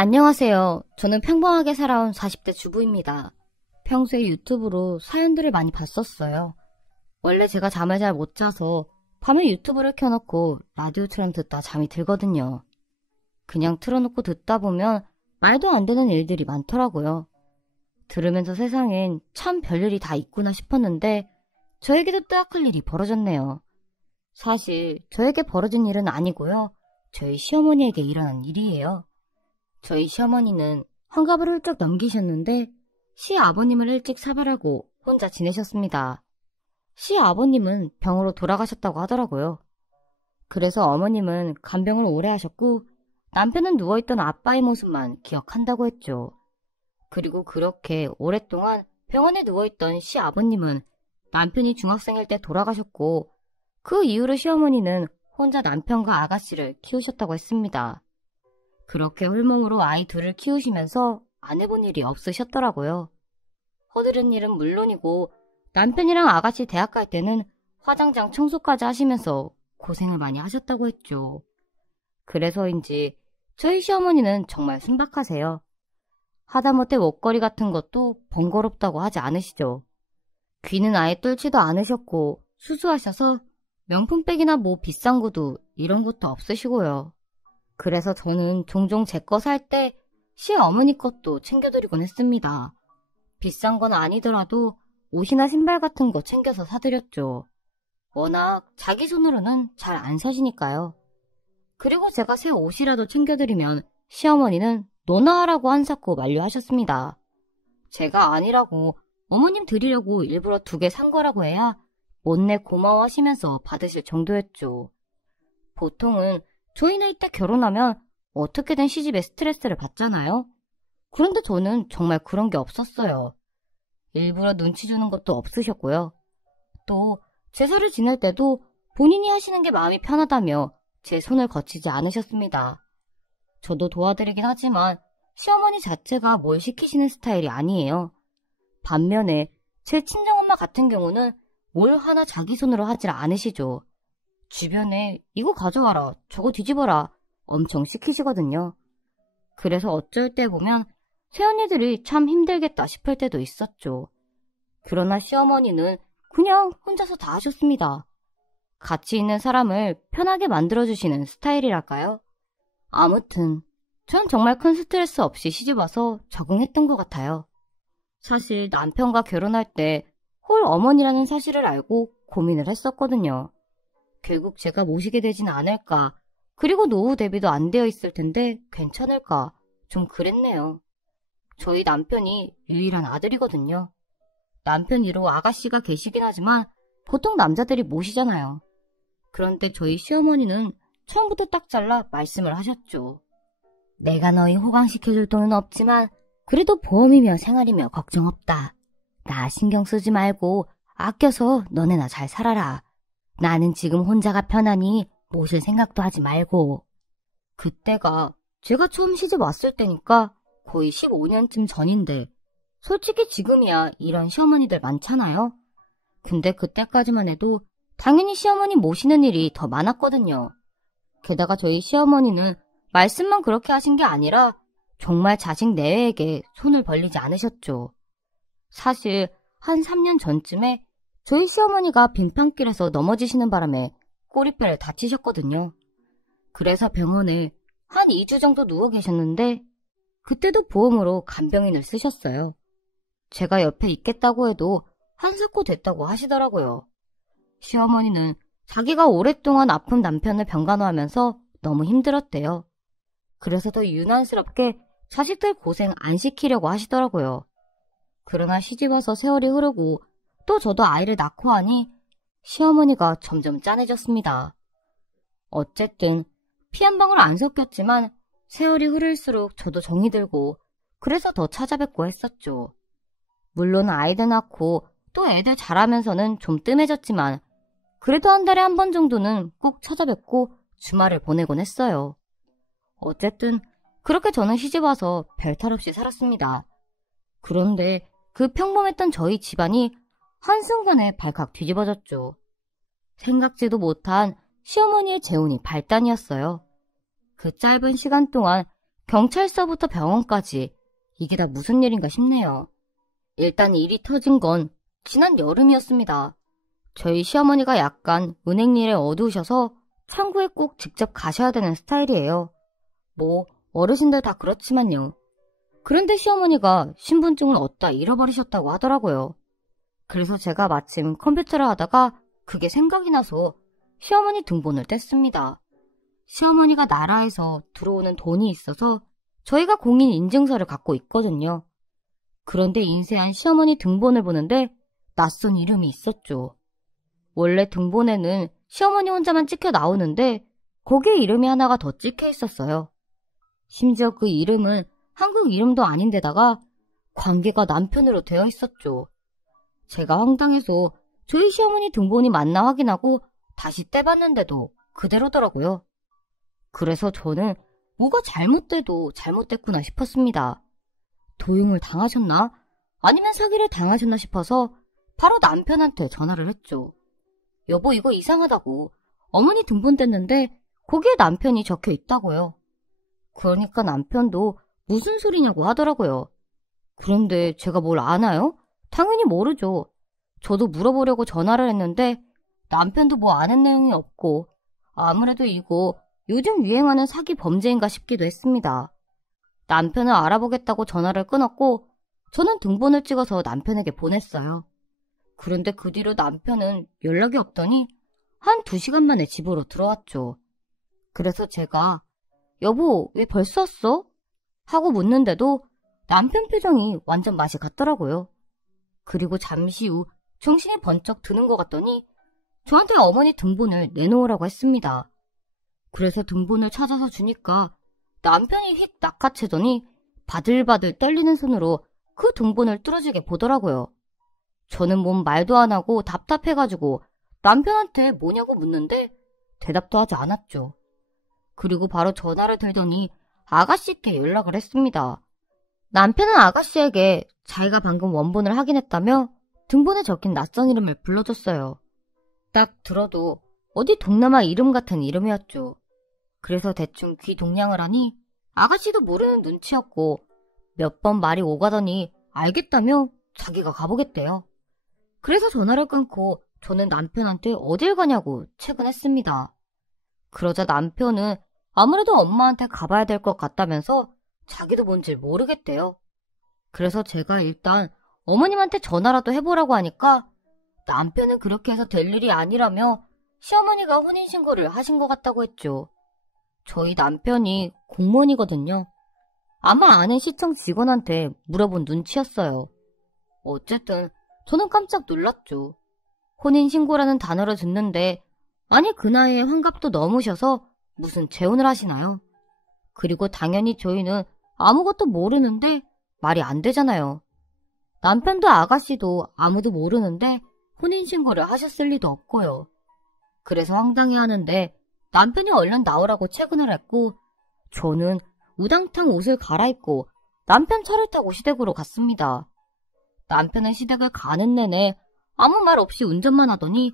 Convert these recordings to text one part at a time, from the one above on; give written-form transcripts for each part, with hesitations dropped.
안녕하세요. 저는 평범하게 살아온 40대 주부입니다. 평소에 유튜브로 사연들을 많이 봤었어요. 원래 제가 잠을 잘 못 자서 밤에 유튜브를 켜놓고 라디오처럼 듣다 잠이 들거든요. 그냥 틀어놓고 듣다 보면 말도 안 되는 일들이 많더라고요. 들으면서 세상엔 참 별일이 다 있구나 싶었는데 저에게도 뜨악할 일이 벌어졌네요. 사실 저에게 벌어진 일은 아니고요. 저희 시어머니에게 일어난 일이에요. 저희 시어머니는 환갑을 훌쩍 넘기셨는데 시아버님을 일찍 사별하고 혼자 지내셨습니다. 시아버님은 병으로 돌아가셨다고 하더라고요. 그래서 어머님은 간병을 오래 하셨고 남편은 누워있던 아빠의 모습만 기억한다고 했죠. 그리고 그렇게 오랫동안 병원에 누워있던 시아버님은 남편이 중학생일 때 돌아가셨고 그 이후로 시어머니는 혼자 남편과 아가씨를 키우셨다고 했습니다. 그렇게 홀몸으로 아이 둘을 키우시면서 안 해본 일이 없으셨더라고요. 허드렛 일은 물론이고 남편이랑 아가씨 대학 갈 때는 화장장 청소까지 하시면서 고생을 많이 하셨다고 했죠. 그래서인지 저희 시어머니는 정말 순박하세요. 하다못해 옷걸이 같은 것도 번거롭다고 하지 않으시죠. 귀는 아예 뚫지도 않으셨고 수수하셔서 명품백이나 뭐 비싼 구두 이런 것도 없으시고요. 그래서 저는 종종 제 거 살 때 시어머니 것도 챙겨드리곤 했습니다. 비싼 건 아니더라도 옷이나 신발 같은 거 챙겨서 사드렸죠. 워낙 자기 손으로는 잘 안 사시니까요. 그리고 제가 새 옷이라도 챙겨드리면 시어머니는 너나하라고 한사코 만류하셨습니다. 제가 아니라고 어머님 드리려고 일부러 2개 산 거라고 해야 못내 고마워하시면서 받으실 정도였죠. 보통은 저희 나이 때 결혼하면 어떻게든 시집에 스트레스를 받잖아요. 그런데 저는 정말 그런 게 없었어요. 일부러 눈치 주는 것도 없으셨고요. 또 제사를 지낼 때도 본인이 하시는 게 마음이 편하다며 제 손을 거치지 않으셨습니다. 저도 도와드리긴 하지만 시어머니 자체가 뭘 시키시는 스타일이 아니에요. 반면에 제 친정엄마 같은 경우는 뭘 하나 자기 손으로 하질 않으시죠. 주변에 이거 가져와라, 저거 뒤집어라 엄청 시키시거든요. 그래서 어쩔 때 보면 새언니들이 참 힘들겠다 싶을 때도 있었죠. 그러나 시어머니는 그냥 혼자서 다 하셨습니다. 같이 있는 사람을 편하게 만들어주시는 스타일이랄까요? 아무튼 전 정말 큰 스트레스 없이 시집와서 적응했던 것 같아요. 사실 남편과 결혼할 때 홀 어머니라는 사실을 알고 고민을 했었거든요. 결국 제가 모시게 되진 않을까, 그리고 노후 대비도 안 되어 있을 텐데 괜찮을까, 좀 그랬네요. 저희 남편이 유일한 아들이거든요. 남편 위로 아가씨가 계시긴 하지만 보통 남자들이 모시잖아요. 그런데 저희 시어머니는 처음부터 딱 잘라 말씀을 하셨죠. 내가 너희 호강시켜줄 돈은 없지만 그래도 보험이며 생활이며 걱정 없다. 나 신경 쓰지 말고 아껴서 너네나 잘 살아라. 나는 지금 혼자가 편하니 모실 생각도 하지 말고. 그때가 제가 처음 시집 왔을 때니까 거의 15년쯤 전인데 솔직히 지금이야 이런 시어머니들 많잖아요. 근데 그때까지만 해도 당연히 시어머니 모시는 일이 더 많았거든요. 게다가 저희 시어머니는 말씀만 그렇게 하신 게 아니라 정말 자식 내외에게 손을 벌리지 않으셨죠. 사실 한 3년 전쯤에 저희 시어머니가 빙판길에서 넘어지시는 바람에 꼬리뼈를 다치셨거든요. 그래서 병원에 한 2주 정도 누워 계셨는데 그때도 보험으로 간병인을 쓰셨어요. 제가 옆에 있겠다고 해도 한사코 됐다고 하시더라고요. 시어머니는 자기가 오랫동안 아픈 남편을 병간호하면서 너무 힘들었대요. 그래서 더 유난스럽게 자식들 고생 안 시키려고 하시더라고요. 그러나 시집와서 세월이 흐르고 또 저도 아이를 낳고 하니 시어머니가 점점 짠해졌습니다. 어쨌든 피 한 방울 안 섞였지만 세월이 흐를수록 저도 정이 들고 그래서 더 찾아뵙고 했었죠. 물론 아이들 낳고 또 애들 자라면서는 좀 뜸해졌지만 그래도 한 달에 한 번 정도는 꼭 찾아뵙고 주말을 보내곤 했어요. 어쨌든 그렇게 저는 시집와서 별탈 없이 살았습니다. 그런데 그 평범했던 저희 집안이 한순간에 발칵 뒤집어졌죠. 생각지도 못한 시어머니의 재혼이 발단이었어요. 그 짧은 시간 동안 경찰서부터 병원까지 이게 다 무슨 일인가 싶네요. 일단 일이 터진 건 지난 여름이었습니다. 저희 시어머니가 약간 은행 일에 어두우셔서 창구에 꼭 직접 가셔야 되는 스타일이에요. 뭐 어르신들 다 그렇지만요. 그런데 시어머니가 신분증을 어디다 잃어버리셨다고 하더라고요. 그래서 제가 마침 컴퓨터를 하다가 그게 생각이 나서 시어머니 등본을 뗐습니다. 시어머니가 나라에서 들어오는 돈이 있어서 저희가 공인인증서를 갖고 있거든요. 그런데 인쇄한 시어머니 등본을 보는데 낯선 이름이 있었죠. 원래 등본에는 시어머니 혼자만 찍혀 나오는데 거기에 이름이 하나가 더 찍혀 있었어요. 심지어 그 이름은 한국 이름도 아닌데다가 관계가 남편으로 되어 있었죠. 제가 황당해서 저희 시어머니 등본이 맞나 확인하고 다시 떼봤는데도 그대로더라고요. 그래서 저는 뭐가 잘못돼도 잘못됐구나 싶었습니다. 도용을 당하셨나? 아니면 사기를 당하셨나 싶어서 바로 남편한테 전화를 했죠. 여보, 이거 이상하다고. 어머니 등본 뗐는데 거기에 남편이 적혀 있다고요. 그러니까 남편도 무슨 소리냐고 하더라고요. 그런데 제가 뭘 아나요? 당연히 모르죠. 저도 물어보려고 전화를 했는데 남편도 뭐 아는 내용이 없고 아무래도 이거 요즘 유행하는 사기 범죄인가 싶기도 했습니다. 남편을 알아보겠다고 전화를 끊었고 저는 등본을 찍어서 남편에게 보냈어요. 그런데 그 뒤로 남편은 연락이 없더니 한 2시간 만에 집으로 들어왔죠. 그래서 제가 여보, 왜 벌써 왔어? 하고 묻는데도 남편 표정이 완전 맛이 갔더라고요. 그리고 잠시 후 정신이 번쩍 드는 것 같더니 저한테 어머니 등본을 내놓으라고 했습니다. 그래서 등본을 찾아서 주니까 남편이 휙 낚아채더니 바들바들 떨리는 손으로 그 등본을 뚫어지게 보더라고요. 저는 뭔 말도 안 하고 답답해가지고 남편한테 뭐냐고 묻는데 대답도 하지 않았죠. 그리고 바로 전화를 들더니 아가씨께 연락을 했습니다. 남편은 아가씨에게 자기가 방금 원본을 확인했다며 등본에 적힌 낯선 이름을 불러줬어요. 딱 들어도 어디 동남아 이름 같은 이름이었죠. 그래서 대충 귀 동냥을 하니 아가씨도 모르는 눈치였고 몇 번 말이 오가더니 알겠다며 자기가 가보겠대요. 그래서 전화를 끊고 저는 남편한테 어딜 가냐고 채근했습니다. 그러자 남편은 아무래도 엄마한테 가봐야 될 것 같다면서 자기도 뭔지 모르겠대요. 그래서 제가 일단 어머님한테 전화라도 해보라고 하니까 남편은 그렇게 해서 될 일이 아니라며 시어머니가 혼인신고를 하신 것 같다고 했죠. 저희 남편이 공무원이거든요. 아마 아는 시청 직원한테 물어본 눈치였어요. 어쨌든 저는 깜짝 놀랐죠. 혼인신고라는 단어를 듣는데 아니 그 나이에 환갑도 넘으셔서 무슨 재혼을 하시나요? 그리고 당연히 저희는 아무것도 모르는데 말이 안 되잖아요. 남편도 아가씨도 아무도 모르는데 혼인신고를 하셨을 리도 없고요. 그래서 황당해하는데 남편이 얼른 나오라고 채근을 했고 저는 우당탕 옷을 갈아입고 남편 차를 타고 시댁으로 갔습니다. 남편은 시댁을 가는 내내 아무 말 없이 운전만 하더니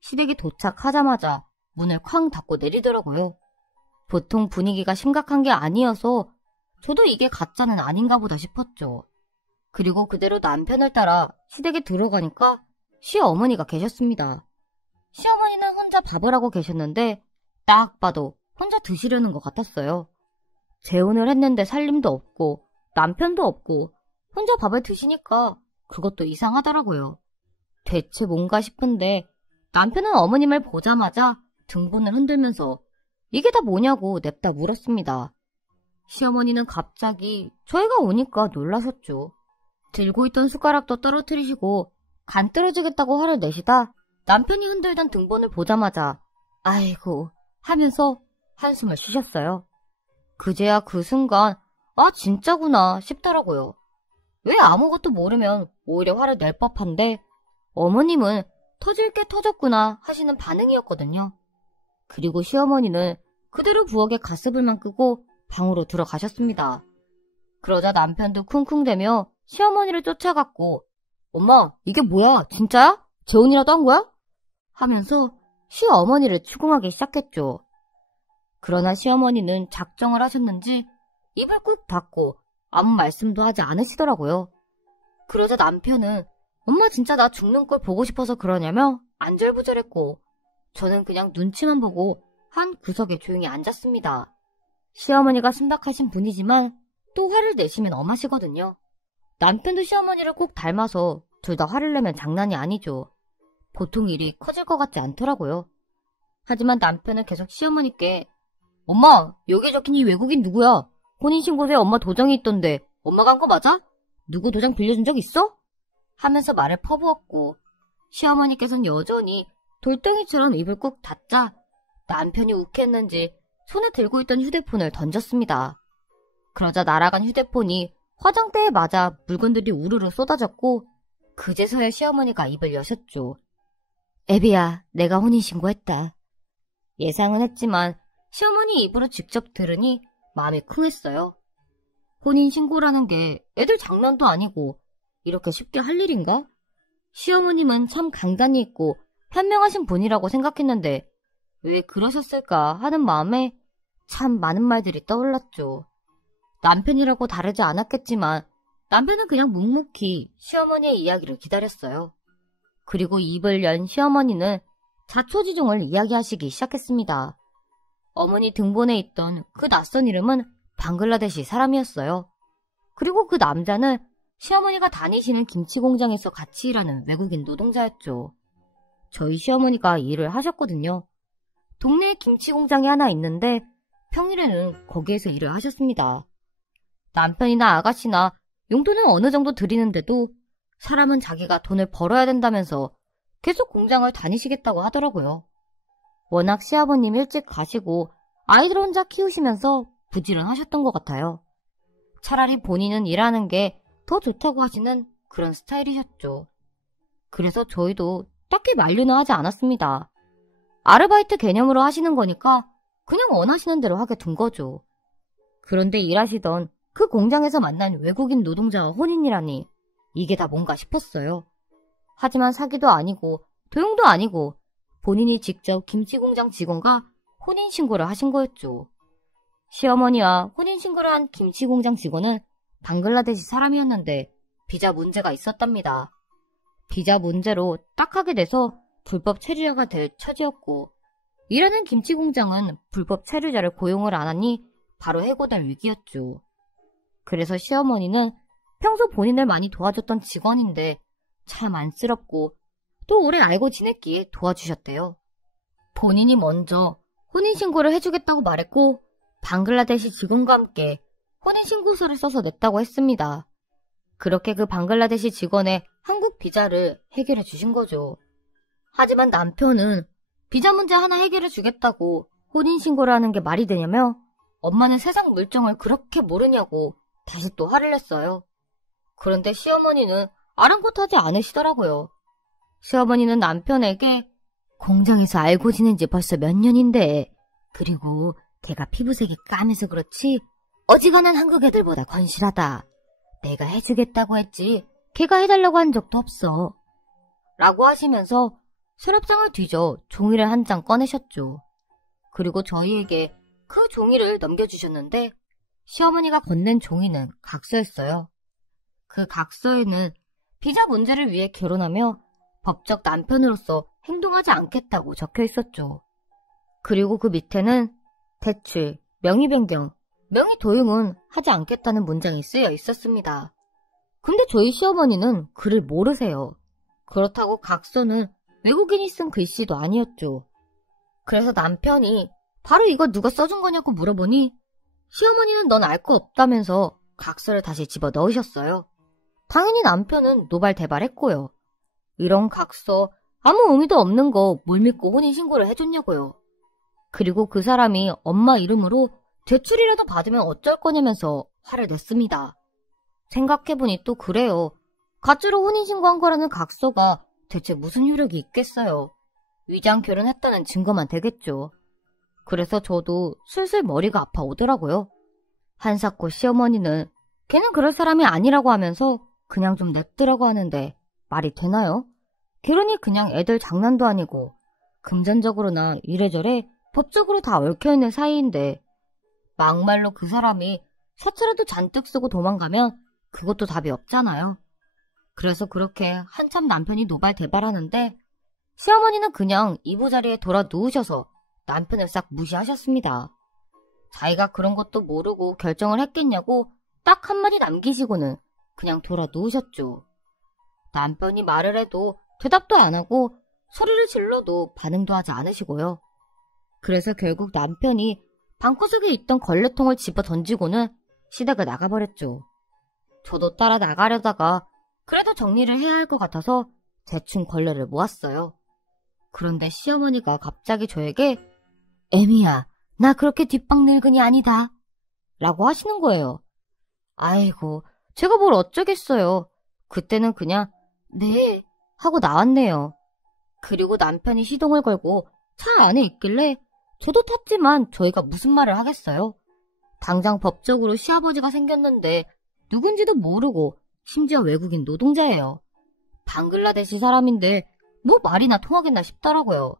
시댁에 도착하자마자 문을 쾅 닫고 내리더라고요. 보통 분위기가 심각한 게 아니어서 저도 이게 가짜는 아닌가 보다 싶었죠. 그리고 그대로 남편을 따라 시댁에 들어가니까 시어머니가 계셨습니다. 시어머니는 혼자 밥을 하고 계셨는데 딱 봐도 혼자 드시려는 것 같았어요. 재혼을 했는데 살림도 없고 남편도 없고 혼자 밥을 드시니까 그것도 이상하더라고요. 대체 뭔가 싶은데 남편은 어머님을 보자마자 등본을 흔들면서 이게 다 뭐냐고 냅다 물었습니다. 시어머니는 갑자기 저희가 오니까 놀라셨죠. 들고 있던 숟가락도 떨어뜨리시고 간 떨어지겠다고 화를 내시다 남편이 흔들던 등본을 보자마자 아이고 하면서 한숨을 쉬셨어요. 그제야 그 순간 아 진짜구나 싶더라고요. 왜 아무것도 모르면 오히려 화를 낼 법한데 어머님은 터질 게 터졌구나 하시는 반응이었거든요. 그리고 시어머니는 그대로 부엌에 가스불만 끄고 방으로 들어가셨습니다. 그러자 남편도 쿵쿵대며 시어머니를 쫓아갔고 엄마 이게 뭐야 진짜야? 재혼이라도 한 거야? 하면서 시어머니를 추궁하기 시작했죠. 그러나 시어머니는 작정을 하셨는지 입을 꾹 닫고 아무 말씀도 하지 않으시더라고요. 그러자 남편은 엄마 진짜 나 죽는 걸 보고 싶어서 그러냐며 안절부절했고 저는 그냥 눈치만 보고 한 구석에 조용히 앉았습니다. 시어머니가 순박하신 분이지만 또 화를 내시면 엄하시거든요. 남편도 시어머니를 꼭 닮아서 둘 다 화를 내면 장난이 아니죠. 보통 일이 커질 것 같지 않더라고요. 하지만 남편은 계속 시어머니께 엄마, 여기에 적힌 이 외국인 누구야? 혼인신고서에 엄마 도장이 있던데 엄마가 한 거 맞아? 누구 도장 빌려준 적 있어? 하면서 말을 퍼부었고 시어머니께서는 여전히 돌덩이처럼 입을 꾹 닫자 남편이 욱했는지 손에 들고 있던 휴대폰을 던졌습니다. 그러자 날아간 휴대폰이 화장대에 맞아 물건들이 우르르 쏟아졌고 그제서야 시어머니가 입을 여셨죠. 애비야, 내가 혼인신고했다. 예상은 했지만 시어머니 입으로 직접 들으니 마음이 쿵했어요. 혼인신고라는 게 애들 장난도 아니고 이렇게 쉽게 할 일인가? 시어머님은 참 강단이 있고 현명하신 분이라고 생각했는데 왜 그러셨을까 하는 마음에 참 많은 말들이 떠올랐죠. 남편이라고 다르지 않았겠지만 남편은 그냥 묵묵히 시어머니의 이야기를 기다렸어요. 그리고 입을 연 시어머니는 자초지종을 이야기하시기 시작했습니다. 어머니 등본에 있던 그 낯선 이름은 방글라데시 사람이었어요. 그리고 그 남자는 시어머니가 다니시는 김치 공장에서 같이 일하는 외국인 노동자였죠. 저희 시어머니가 일을 하셨거든요. 동네에 김치 공장이 하나 있는데 평일에는 거기에서 일을 하셨습니다. 남편이나 아가씨나 용돈은 어느 정도 드리는데도 사람은 자기가 돈을 벌어야 된다면서 계속 공장을 다니시겠다고 하더라고요. 워낙 시아버님 일찍 가시고 아이들 혼자 키우시면서 부지런하셨던 것 같아요. 차라리 본인은 일하는 게 더 좋다고 하시는 그런 스타일이셨죠. 그래서 저희도 딱히 만류는 하지 않았습니다. 아르바이트 개념으로 하시는 거니까 그냥 원하시는 대로 하게 둔 거죠. 그런데 일하시던 그 공장에서 만난 외국인 노동자와 혼인이라니 이게 다 뭔가 싶었어요. 하지만 사기도 아니고 도용도 아니고 본인이 직접 김치공장 직원과 혼인신고를 하신 거였죠. 시어머니와 혼인신고를 한 김치공장 직원은 방글라데시 사람이었는데 비자 문제가 있었답니다. 비자 문제로 딱하게 돼서 불법 체류자가 될 처지였고 일하는 김치공장은 불법 체류자를 고용을 안 하니 바로 해고될 위기였죠. 그래서 시어머니는 평소 본인을 많이 도와줬던 직원인데 참 안쓰럽고 또 오래 알고 지냈기에 도와주셨대요. 본인이 먼저 혼인신고를 해주겠다고 말했고 방글라데시 직원과 함께 혼인신고서를 써서 냈다고 했습니다. 그렇게 그 방글라데시 직원의 한국 비자를 해결해 주신 거죠. 하지만 남편은 비자 문제 하나 해결해 주겠다고 혼인신고를 하는 게 말이 되냐며 엄마는 세상 물정을 그렇게 모르냐고 다시 또 화를 냈어요. 그런데 시어머니는 아랑곳하지 않으시더라고요. 시어머니는 남편에게 공장에서 알고 지낸 지 벌써 몇 년인데 그리고 걔가 피부색이 까매서 그렇지 어지간한 한국 애들보다 건실하다. 내가 해주겠다고 했지 걔가 해달라고 한 적도 없어. 라고 하시면서 서랍장을 뒤져 종이를 한 장 꺼내셨죠. 그리고 저희에게 그 종이를 넘겨주셨는데 시어머니가 건넨 종이는 각서였어요. 그 각서에는 비자 문제를 위해 결혼하며 법적 남편으로서 행동하지 않겠다고 적혀 있었죠. 그리고 그 밑에는 대출, 명의 변경, 명의 도용은 하지 않겠다는 문장이 쓰여 있었습니다. 근데 저희 시어머니는 글을 모르세요. 그렇다고 각서는 외국인이 쓴 글씨도 아니었죠. 그래서 남편이 바로 이거 누가 써준 거냐고 물어보니 시어머니는 넌 알 거 없다면서 각서를 다시 집어 넣으셨어요. 당연히 남편은 노발대발했고요. 이런 각서 아무 의미도 없는 거 뭘 믿고 혼인신고를 해줬냐고요. 그리고 그 사람이 엄마 이름으로 대출이라도 받으면 어쩔 거냐면서 화를 냈습니다. 생각해보니 또 그래요. 가짜로 혼인신고한 거라는 각서가 대체 무슨 효력이 있겠어요. 위장 결혼했다는 증거만 되겠죠. 그래서 저도 슬슬 머리가 아파오더라고요. 한사코 시어머니는 걔는 그럴 사람이 아니라고 하면서 그냥 좀 냅두라고 하는데 말이 되나요? 결혼이 그냥 애들 장난도 아니고 금전적으로나 이래저래 법적으로 다 얽혀있는 사이인데 막말로 그 사람이 사채라도 잔뜩 쓰고 도망가면 그것도 답이 없잖아요. 그래서 그렇게 한참 남편이 노발대발하는데 시어머니는 그냥 이부자리에 돌아 누우셔서 남편을 싹 무시하셨습니다. 자기가 그런 것도 모르고 결정을 했겠냐고 딱 한마디 남기시고는 그냥 돌아 누우셨죠. 남편이 말을 해도 대답도 안 하고 소리를 질러도 반응도 하지 않으시고요. 그래서 결국 남편이 방구석에 있던 걸레통을 집어 던지고는 시댁을 나가버렸죠. 저도 따라 나가려다가 그래도 정리를 해야 할 것 같아서 대충 걸레를 모았어요. 그런데 시어머니가 갑자기 저에게 애미야, 나 그렇게 뒷방 늙은이 아니다 라고 하시는 거예요. 아이고, 제가 뭘 어쩌겠어요. 그때는 그냥 네 하고 나왔네요. 그리고 남편이 시동을 걸고 차 안에 있길래 저도 탔지만 저희가 무슨 말을 하겠어요. 당장 법적으로 시아버지가 생겼는데 누군지도 모르고 심지어 외국인 노동자예요. 방글라데시 사람인데 뭐 말이나 통하겠나 싶더라고요.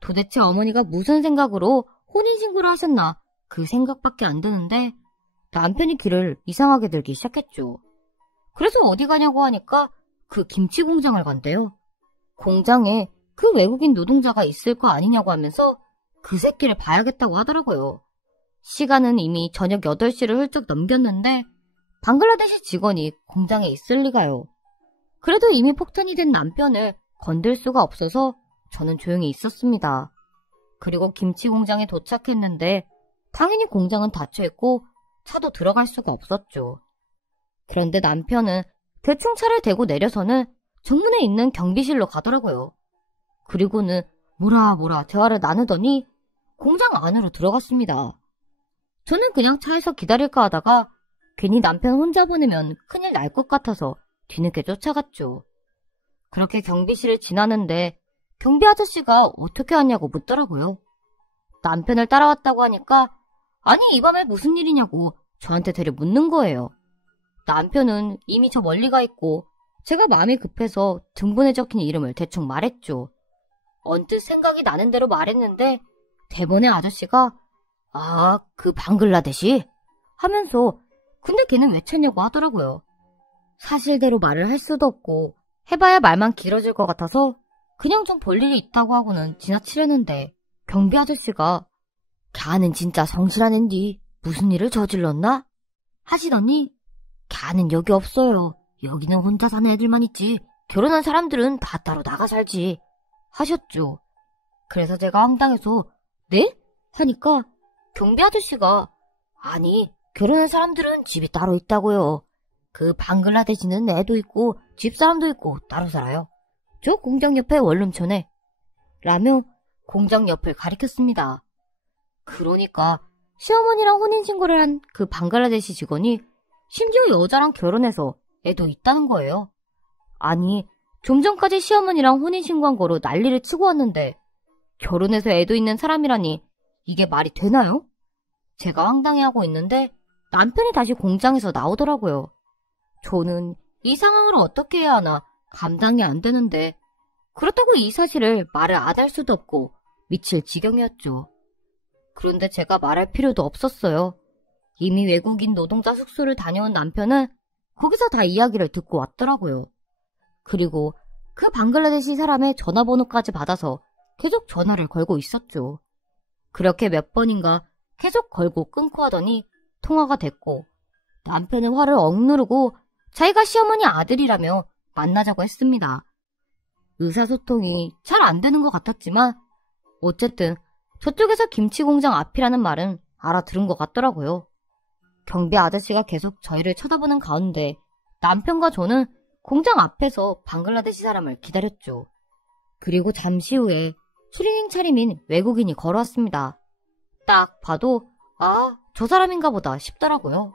도대체 어머니가 무슨 생각으로 혼인신고를 하셨나 그 생각밖에 안 드는데 남편이 길을 이상하게 들기 시작했죠. 그래서 어디 가냐고 하니까 그 김치 공장을 간대요. 공장에 그 외국인 노동자가 있을 거 아니냐고 하면서 그 새끼를 봐야겠다고 하더라고요. 시간은 이미 저녁 8시를 훌쩍 넘겼는데 방글라데시 직원이 공장에 있을 리가요. 그래도 이미 폭탄이 된 남편을 건들 수가 없어서 저는 조용히 있었습니다. 그리고 김치 공장에 도착했는데 당연히 공장은 닫혀있고 차도 들어갈 수가 없었죠. 그런데 남편은 대충 차를 대고 내려서는 정문에 있는 경비실로 가더라고요. 그리고는 뭐라 대화를 나누더니 공장 안으로 들어갔습니다. 저는 그냥 차에서 기다릴까 하다가 괜히 남편 혼자 보내면 큰일 날 것 같아서 뒤늦게 쫓아갔죠. 그렇게 경비실을 지나는데 경비 아저씨가 어떻게 왔냐고 묻더라고요. 남편을 따라왔다고 하니까 아니 이 밤에 무슨 일이냐고 저한테 되려 묻는 거예요. 남편은 이미 저 멀리 가 있고 제가 마음이 급해서 등본에 적힌 이름을 대충 말했죠. 언뜻 생각이 나는 대로 말했는데 대본의 아저씨가 아, 그 방글라데시? 하면서 근데 걔는 왜 찾냐고 하더라고요. 사실대로 말을 할 수도 없고 해봐야 말만 길어질 것 같아서 그냥 좀 볼 일이 있다고 하고는 지나치려는데 경비 아저씨가 걔는 진짜 성실한 앤디 무슨 일을 저질렀나? 하시더니 걔는 여기 없어요. 여기는 혼자 사는 애들만 있지 결혼한 사람들은 다 따로 나가 살지 하셨죠. 그래서 제가 황당해서 네? 하니까 경비 아저씨가 아니 결혼한 사람들은 집이 따로 있다고요. 그 방글라데시는 애도 있고 집사람도 있고 따로 살아요. 저 공장 옆에 원룸촌에 라며 공장 옆을 가리켰습니다. 그러니까 시어머니랑 혼인신고를 한 그 방글라데시 직원이 심지어 여자랑 결혼해서 애도 있다는 거예요. 아니 좀 전까지 시어머니랑 혼인신고한 거로 난리를 치고 왔는데 결혼해서 애도 있는 사람이라니 이게 말이 되나요? 제가 황당해하고 있는데 남편이 다시 공장에서 나오더라고요. 저는 이 상황을 어떻게 해야 하나 감당이 안 되는데 그렇다고 이 사실을 말을 안 할 수도 없고 미칠 지경이었죠. 그런데 제가 말할 필요도 없었어요. 이미 외국인 노동자 숙소를 다녀온 남편은 거기서 다 이야기를 듣고 왔더라고요. 그리고 그 방글라데시 사람의 전화번호까지 받아서 계속 전화를 걸고 있었죠. 그렇게 몇 번인가 계속 걸고 끊고 하더니 통화가 됐고 남편은 화를 억누르고 자기가 시어머니 아들이라며 만나자고 했습니다. 의사소통이 잘 안 되는 것 같았지만 어쨌든 저쪽에서 김치공장 앞이라는 말은 알아들은 것 같더라고요. 경비 아저씨가 계속 저희를 쳐다보는 가운데 남편과 저는 공장 앞에서 방글라데시 사람을 기다렸죠. 그리고 잠시 후에 추리닝 차림인 외국인이 걸어왔습니다. 딱 봐도 아, 저 사람인가 보다 싶더라고요.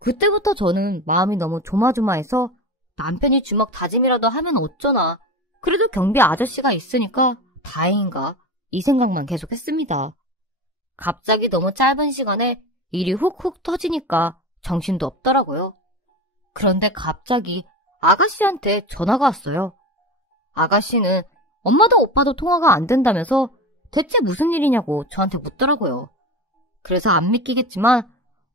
그때부터 저는 마음이 너무 조마조마해서 남편이 주먹 다짐이라도 하면 어쩌나 그래도 경비 아저씨가 있으니까 다행인가 이 생각만 계속했습니다. 갑자기 너무 짧은 시간에 일이 훅훅 터지니까 정신도 없더라고요. 그런데 갑자기 아가씨한테 전화가 왔어요. 아가씨는 엄마도 오빠도 통화가 안 된다면서 대체 무슨 일이냐고 저한테 묻더라고요. 그래서 안 믿기겠지만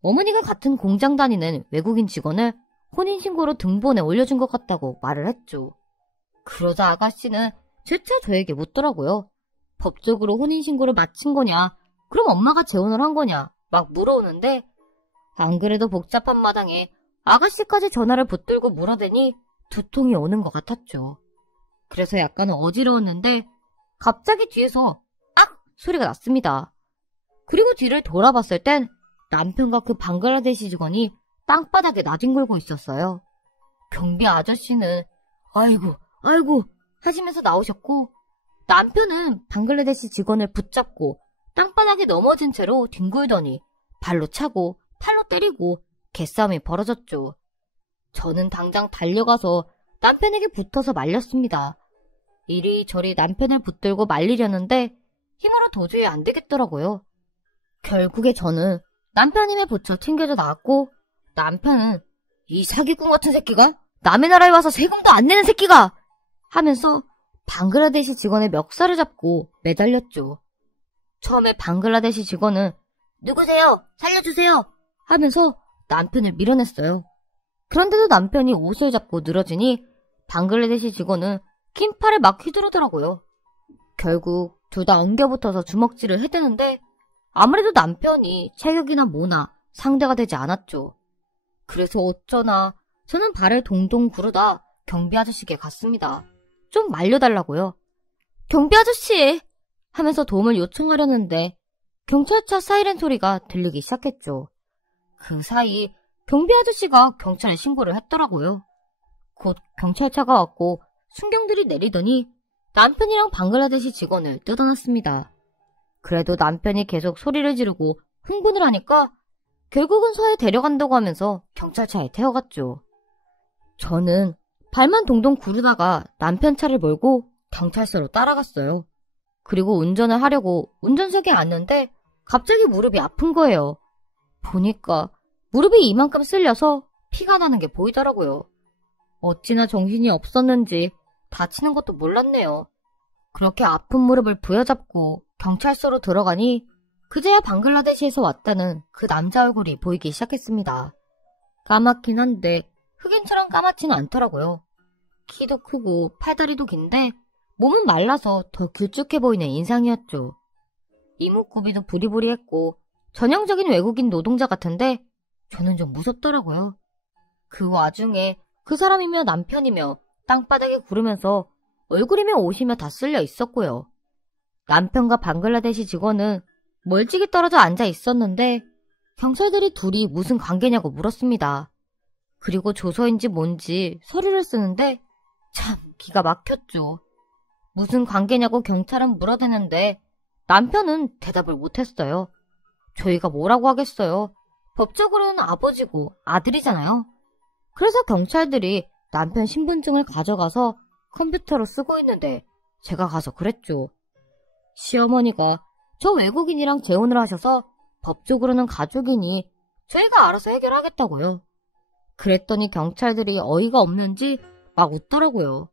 어머니가 같은 공장 다니는 외국인 직원을 혼인신고로 등본에 올려준 것 같다고 말을 했죠. 그러자 아가씨는 재차 저에게 묻더라고요. 법적으로 혼인신고를 마친 거냐? 그럼 엄마가 재혼을 한 거냐? 막 물어오는데 안 그래도 복잡한 마당에 아가씨까지 전화를 붙들고 물어대니 두통이 오는 것 같았죠. 그래서 약간 어지러웠는데 갑자기 뒤에서 악! 소리가 났습니다. 그리고 뒤를 돌아봤을 땐 남편과 그 방글라데시 직원이 땅바닥에 나뒹굴고 있었어요. 경비 아저씨는 아이고 하시면서 나오셨고 남편은 방글라데시 직원을 붙잡고 땅바닥에 넘어진 채로 뒹굴더니 발로 차고 팔로 때리고 개싸움이 벌어졌죠. 저는 당장 달려가서 남편에게 붙어서 말렸습니다. 이리저리 남편을 붙들고 말리려는데 힘으로 도저히 안 되겠더라고요. 결국에 저는 남편 힘에 붙여 튕겨져 나왔고 남편은 이 사기꾼 같은 새끼가 남의 나라에 와서 세금도 안 내는 새끼가 하면서 방글라데시 직원의 멱살을 잡고 매달렸죠. 처음에 방글라데시 직원은 누구세요? 살려주세요! 하면서 남편을 밀어냈어요. 그런데도 남편이 옷을 잡고 늘어지니 방글라데시 직원은 긴 팔을 막 휘두르더라고요. 결국 둘 다 엉겨붙어서 주먹질을 해대는데 아무래도 남편이 체격이나 모나 상대가 되지 않았죠. 그래서 어쩌나 저는 발을 동동 구르다 경비 아저씨께 갔습니다. 좀 말려달라고요. 경비 아저씨! 하면서 도움을 요청하려는데 경찰차 사이렌 소리가 들리기 시작했죠. 그 사이 경비 아저씨가 경찰에 신고를 했더라고요. 곧 경찰차가 왔고 순경들이 내리더니 남편이랑 방글라데시 직원을 뜯어놨습니다. 그래도 남편이 계속 소리를 지르고 흥분을 하니까 결국은 서해 데려간다고 하면서 경찰차에 태워갔죠. 저는 발만 동동 구르다가 남편 차를 몰고 경찰서로 따라갔어요. 그리고 운전을 하려고 운전석에 앉는데 갑자기 무릎이 아픈 거예요. 보니까 무릎이 이만큼 쓸려서 피가 나는 게 보이더라고요. 어찌나 정신이 없었는지 다치는 것도 몰랐네요. 그렇게 아픈 무릎을 부여잡고 경찰서로 들어가니 그제야 방글라데시에서 왔다는 그 남자 얼굴이 보이기 시작했습니다. 까맣긴 한데 흑인처럼 까맣지는 않더라고요. 키도 크고 팔다리도 긴데 몸은 말라서 더 길쭉해 보이는 인상이었죠. 이목구비도 부리부리했고 전형적인 외국인 노동자 같은데 저는 좀 무섭더라고요. 그 와중에 그 사람이며 남편이며 땅바닥에 구르면서 얼굴이며 옷이며 다 쓸려 있었고요. 남편과 방글라데시 직원은 멀찍이 떨어져 앉아 있었는데 경찰들이 둘이 무슨 관계냐고 물었습니다. 그리고 조서인지 뭔지 서류를 쓰는데 참 기가 막혔죠. 무슨 관계냐고 경찰은 물어대는데 남편은 대답을 못했어요. 저희가 뭐라고 하겠어요. 법적으로는 아버지고 아들이잖아요. 그래서 경찰들이 남편 신분증을 가져가서 컴퓨터로 쓰고 있는데 제가 가서 그랬죠. 시어머니가 저 외국인이랑 재혼을 하셔서 법적으로는 가족이니 저희가 알아서 해결하겠다고요. 그랬더니 경찰들이 어이가 없는지 막 웃더라고요.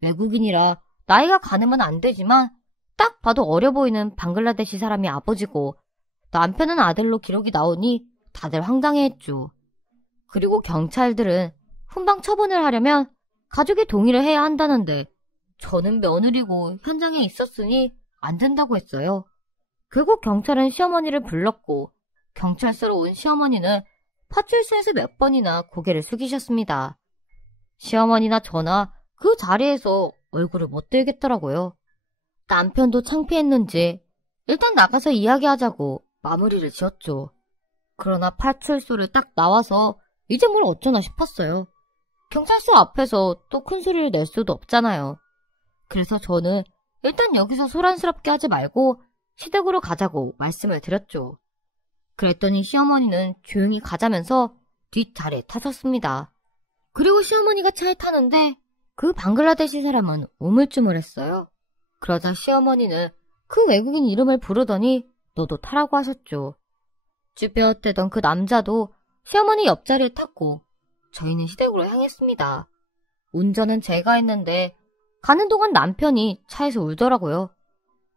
외국인이라 나이가 가늠은 안 되지만 딱 봐도 어려 보이는 방글라데시 사람이 아버지고 남편은 아들로 기록이 나오니 다들 황당해했죠. 그리고 경찰들은 훈방 처분을 하려면 가족이 동의를 해야 한다는데 저는 며느리고 현장에 있었으니 안 된다고 했어요. 결국 경찰은 시어머니를 불렀고 경찰서로 온 시어머니는 파출소에서 몇 번이나 고개를 숙이셨습니다. 시어머니나 저나 그 자리에서 얼굴을 못 들겠더라고요. 남편도 창피했는지 일단 나가서 이야기하자고 마무리를 지었죠. 그러나 파출소를 딱 나와서 이제 뭘 어쩌나 싶었어요. 경찰서 앞에서 또 큰 소리를 낼 수도 없잖아요. 그래서 저는 일단 여기서 소란스럽게 하지 말고 시댁으로 가자고 말씀을 드렸죠. 그랬더니 시어머니는 조용히 가자면서 뒷자리에 타셨습니다. 그리고 시어머니가 차에 타는데 그 방글라데시 사람은 우물쭈물했어요. 그러자 시어머니는 그 외국인 이름을 부르더니 너도 타라고 하셨죠. 쭈뼛대던 그 남자도 시어머니 옆자리에 탔고 저희는 시댁으로 향했습니다. 운전은 제가 했는데 가는 동안 남편이 차에서 울더라고요.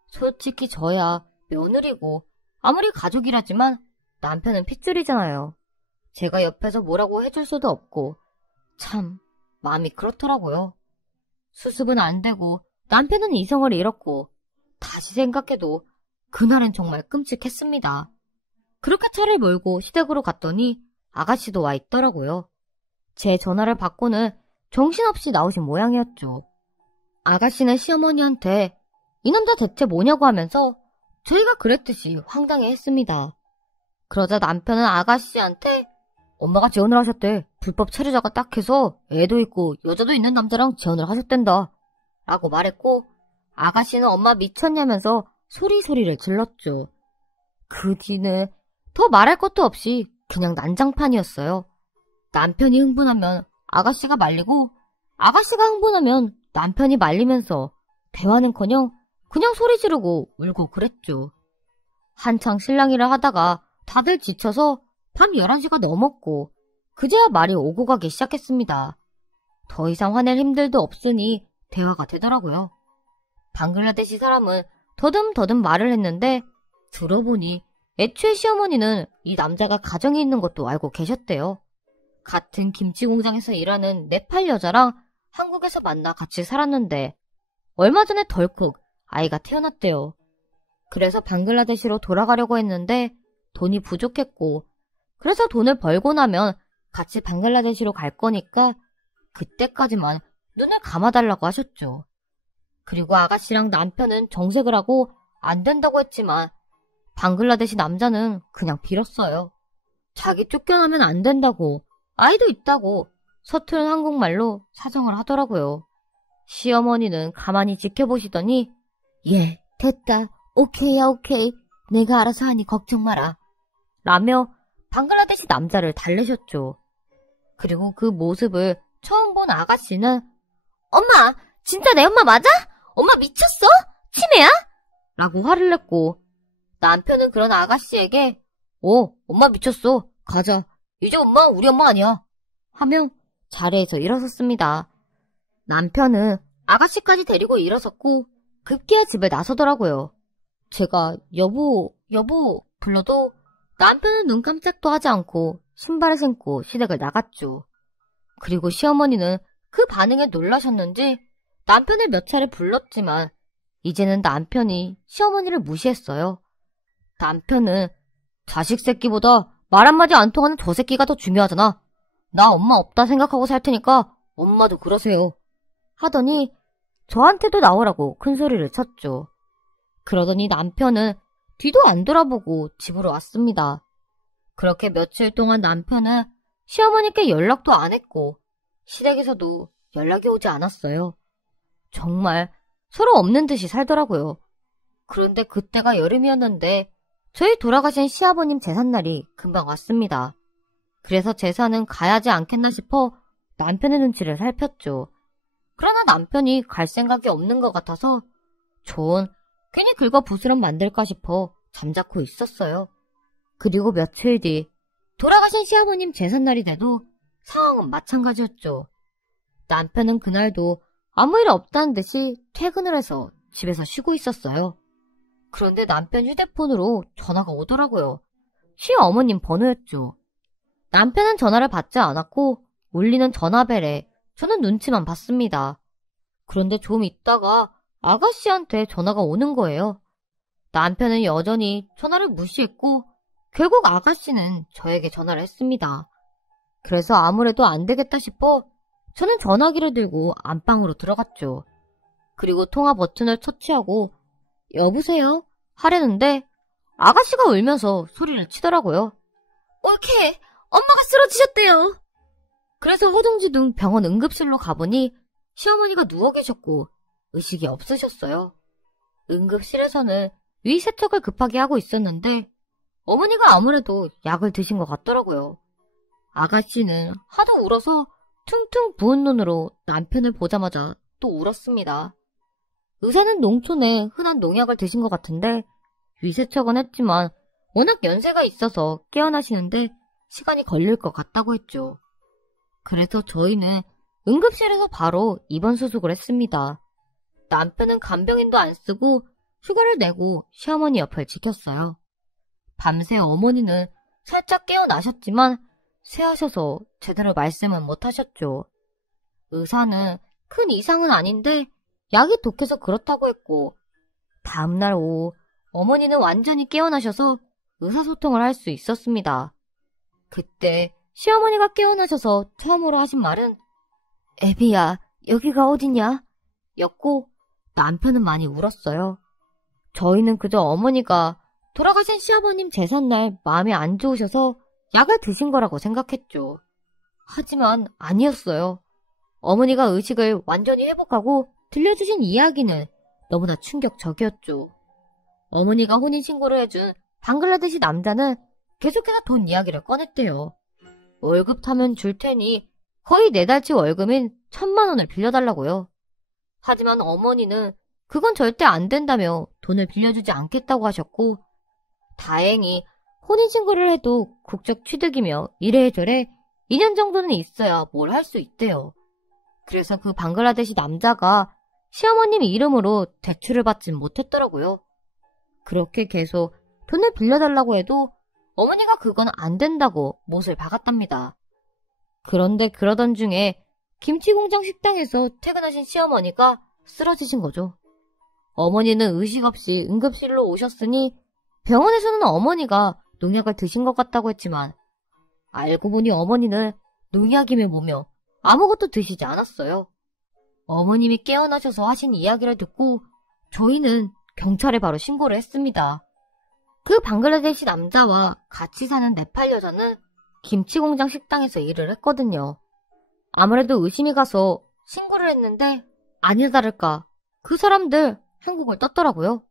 솔직히 저야 며느리고 아무리 가족이라지만 남편은 핏줄이잖아요. 제가 옆에서 뭐라고 해줄 수도 없고 참 마음이 그렇더라고요. 수습은 안 되고 남편은 이성을 잃었고 다시 생각해도 그날은 정말 끔찍했습니다. 그렇게 차를 몰고 시댁으로 갔더니 아가씨도 와 있더라고요. 제 전화를 받고는 정신없이 나오신 모양이었죠. 아가씨는 시어머니한테 이 남자 대체 뭐냐고 하면서 저희가 그랬듯이 황당해했습니다. 그러자 남편은 아가씨한테 엄마가 재혼을 하셨대. 불법 체류자가 딱 해서 애도 있고 여자도 있는 남자랑 재혼을 하셨댄다. 라고 말했고 아가씨는 엄마 미쳤냐면서 소리소리를 질렀죠. 그 뒤는 더 말할 것도 없이 그냥 난장판이었어요. 남편이 흥분하면 아가씨가 말리고 아가씨가 흥분하면 남편이 말리면서 대화는커녕 그냥 소리 지르고 울고 그랬죠. 한창 실랑이를 하다가 다들 지쳐서 밤 11시가 넘었고 그제야 말이 오고 가기 시작했습니다. 더 이상 화낼 힘들도 없으니 대화가 되더라고요. 방글라데시 사람은 더듬더듬 말을 했는데 들어보니 애초에 시어머니는 이 남자가 가정이 있는 것도 알고 계셨대요. 같은 김치 공장에서 일하는 네팔 여자랑 한국에서 만나 같이 살았는데 얼마 전에 덜컥 아이가 태어났대요. 그래서 방글라데시로 돌아가려고 했는데 돈이 부족했고 그래서 돈을 벌고 나면 같이 방글라데시로 갈 거니까 그때까지만 눈을 감아달라고 하셨죠. 그리고 아가씨랑 남편은 정색을 하고 안 된다고 했지만 방글라데시 남자는 그냥 빌었어요. 자기 쫓겨나면 안 된다고 아이도 있다고 서투른 한국말로 사정을 하더라고요. 시어머니는 가만히 지켜보시더니 예, 됐다. 오케이야 오케이. 내가 알아서 하니 걱정 마라. 라며 방글라데시 남자를 달래셨죠. 그리고 그 모습을 처음 본 아가씨는 엄마! 진짜 내 엄마 맞아? 엄마 미쳤어? 치매야? 라고 화를 냈고 남편은 그런 아가씨에게 엄마 미쳤어. 가자. 이제 엄마 우리 엄마 아니야. 하며 자리에서 일어섰습니다. 남편은 아가씨까지 데리고 일어섰고 급기야 집을 나서더라고요. 제가 여보 불러도 남편은 눈 깜짝도 하지 않고 신발을 신고 시댁을 나갔죠. 그리고 시어머니는 그 반응에 놀라셨는지 남편을 몇 차례 불렀지만 이제는 남편이 시어머니를 무시했어요. 남편은 자식 새끼보다 말 한마디 안 통하는 저 새끼가 더 중요하잖아. 나 엄마 없다 생각하고 살 테니까 엄마도 그러세요. 하더니 저한테도 나오라고 큰 소리를 쳤죠. 그러더니 남편은 뒤도 안 돌아보고 집으로 왔습니다. 그렇게 며칠 동안 남편은 시어머니께 연락도 안 했고 시댁에서도 연락이 오지 않았어요. 정말 서로 없는 듯이 살더라고요. 그런데 그때가 여름이었는데 저희 돌아가신 시아버님 제삿날이 금방 왔습니다. 그래서 제사는 가야지 않겠나 싶어 남편의 눈치를 살폈죠. 그러나 남편이 갈 생각이 없는 것 같아서 전 괜히 긁어 부스럼 만들까 싶어 잠자코 있었어요. 그리고 며칠 뒤 돌아가신 시아버님 제삿날이 돼도 상황은 마찬가지였죠. 남편은 그날도 아무 일 없다는 듯이 퇴근을 해서 집에서 쉬고 있었어요. 그런데 남편 휴대폰으로 전화가 오더라고요. 시어머님 번호였죠. 남편은 전화를 받지 않았고 울리는 전화벨에 저는 눈치만 봤습니다. 그런데 좀 있다가 아가씨한테 전화가 오는 거예요. 남편은 여전히 전화를 무시했고 결국 아가씨는 저에게 전화를 했습니다. 그래서 아무래도 안 되겠다 싶어 저는 전화기를 들고 안방으로 들어갔죠. 그리고 통화 버튼을 터치하고 여보세요? 하려는데 아가씨가 울면서 소리를 치더라고요. 옳게 엄마가 쓰러지셨대요. 그래서 허둥지둥 병원 응급실로 가보니 시어머니가 누워 계셨고 의식이 없으셨어요. 응급실에서는 위 세척을 급하게 하고 있었는데 어머니가 아무래도 약을 드신 것 같더라고요. 아가씨는 하도 울어서 퉁퉁 부은 눈으로 남편을 보자마자 또 울었습니다. 의사는 농촌에 흔한 농약을 드신 것 같은데 위세척은 했지만 워낙 연세가 있어서 깨어나시는데 시간이 걸릴 것 같다고 했죠. 그래서 저희는 응급실에서 바로 입원 수속을 했습니다. 남편은 간병인도 안 쓰고 휴가를 내고 시어머니 옆을 지켰어요. 밤새 어머니는 살짝 깨어나셨지만 쇠하셔서 제대로 말씀은 못하셨죠. 의사는 큰 이상은 아닌데 약이 독해서 그렇다고 했고, 다음날 오후 어머니는 완전히 깨어나셔서 의사소통을 할 수 있었습니다. 그때 시어머니가 깨어나셔서 처음으로 하신 말은 애비야, 여기가 어디냐? 였고, 남편은 많이 울었어요. 저희는 그저 어머니가 돌아가신 시아버님 제삿날 마음이 안 좋으셔서 약을 드신 거라고 생각했죠. 하지만 아니었어요. 어머니가 의식을 완전히 회복하고 들려주신 이야기는 너무나 충격적이었죠. 어머니가 혼인신고를 해준 방글라데시 남자는 계속해서 돈 이야기를 꺼냈대요. 월급 타면 줄 테니 거의 4달치 월급인 1,000만 원을 빌려달라고요. 하지만 어머니는 그건 절대 안 된다며 돈을 빌려주지 않겠다고 하셨고, 다행히 혼인신고를 해도 국적 취득이며 이래저래 2년 정도는 있어야 뭘 할 수 있대요. 그래서 그 방글라데시 남자가 시어머님 이름으로 대출을 받진 못했더라고요. 그렇게 계속 돈을 빌려달라고 해도 어머니가 그건 안 된다고 못을 박았답니다. 그런데 그러던 중에 김치공장 식당에서 퇴근하신 시어머니가 쓰러지신 거죠. 어머니는 의식 없이 응급실로 오셨으니 병원에서는 어머니가 농약을 드신 것 같다고 했지만 알고 보니 어머니는 농약이며 뭐며 아무것도 드시지 않았어요. 어머님이 깨어나셔서 하신 이야기를 듣고 저희는 경찰에 바로 신고를 했습니다. 그 방글라데시 남자와 같이 사는 네팔 여자는 김치공장 식당에서 일을 했거든요. 아무래도 의심이 가서 신고를 했는데 아니나 다를까 그 사람들 한국을 떴더라고요.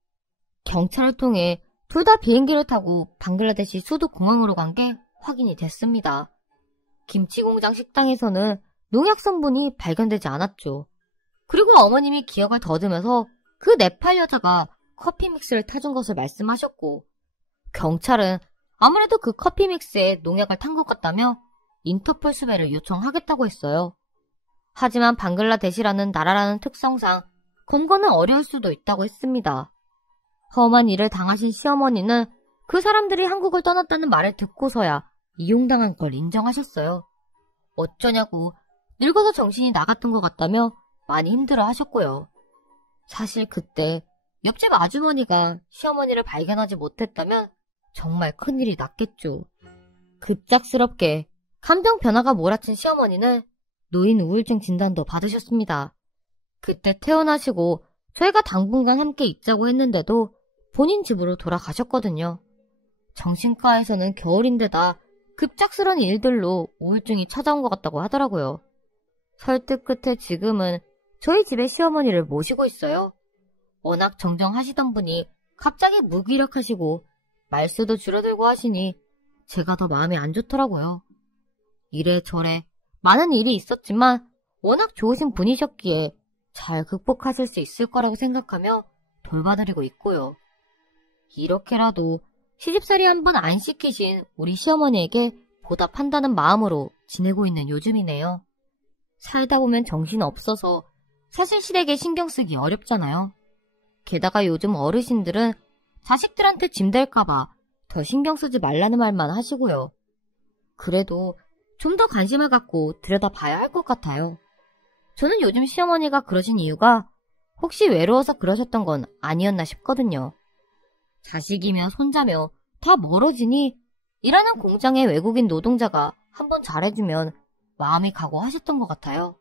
경찰을 통해 둘 다 비행기를 타고 방글라데시 수도 공항으로 간 게 확인이 됐습니다. 김치공장 식당에서는 농약 성분이 발견되지 않았죠. 그리고 어머님이 기억을 더듬어서 그 네팔 여자가 커피 믹스를 타준 것을 말씀하셨고, 경찰은 아무래도 그 커피 믹스에 농약을 탄 것 같다며 인터폴 수배를 요청하겠다고 했어요. 하지만 방글라데시라는 나라라는 특성상 검거는 어려울 수도 있다고 했습니다. 험한 일을 당하신 시어머니는 그 사람들이 한국을 떠났다는 말을 듣고서야 이용당한 걸 인정하셨어요. 어쩌냐고 늙어서 정신이 나갔던 것 같다며 많이 힘들어 하셨고요. 사실 그때 옆집 아주머니가 시어머니를 발견하지 못했다면 정말 큰일이 났겠죠. 급작스럽게 감정 변화가 몰아친 시어머니는 노인 우울증 진단도 받으셨습니다. 그때 퇴원하시고 저희가 당분간 함께 있자고 했는데도 본인 집으로 돌아가셨거든요. 정신과에서는 겨울인데다 급작스런 일들로 우울증이 찾아온 것 같다고 하더라고요. 설득 끝에 지금은 저희 집에 시어머니를 모시고 있어요. 워낙 정정하시던 분이 갑자기 무기력하시고 말수도 줄어들고 하시니 제가 더 마음이 안 좋더라고요. 이래저래 많은 일이 있었지만 워낙 좋으신 분이셨기에 잘 극복하실 수 있을 거라고 생각하며 돌봐드리고 있고요. 이렇게라도 시집살이 한번 안 시키신 우리 시어머니에게 보답한다는 마음으로 지내고 있는 요즘이네요. 살다 보면 정신 없어서 사실실에게 신경 쓰기 어렵잖아요. 게다가 요즘 어르신들은 자식들한테 짐 될까봐 더 신경 쓰지 말라는 말만 하시고요. 그래도 좀 더 관심을 갖고 들여다봐야 할 것 같아요. 저는 요즘 시어머니가 그러신 이유가 혹시 외로워서 그러셨던 건 아니었나 싶거든요. 자식이며 손자며 다 멀어지니 일하는 공장의 외국인 노동자가 한번 잘해주면 마음이 가고 하셨던 것 같아요.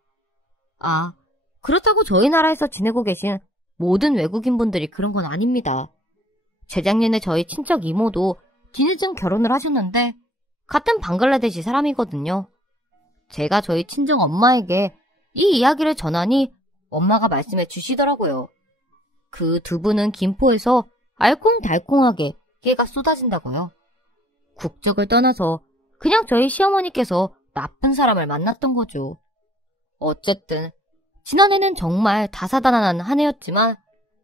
아, 그렇다고 저희 나라에서 지내고 계신 모든 외국인분들이 그런 건 아닙니다. 재작년에 저희 친척 이모도 뒤늦은 결혼을 하셨는데 같은 방글라데시 사람이거든요. 제가 저희 친정 엄마에게 이 이야기를 전하니 엄마가 말씀해 주시더라고요. 그 두 분은 김포에서 알콩달콩하게 깨가 쏟아진다고요. 국적을 떠나서 그냥 저희 시어머니께서 나쁜 사람을 만났던 거죠. 어쨌든 지난해는 정말 다사다난한 한 해였지만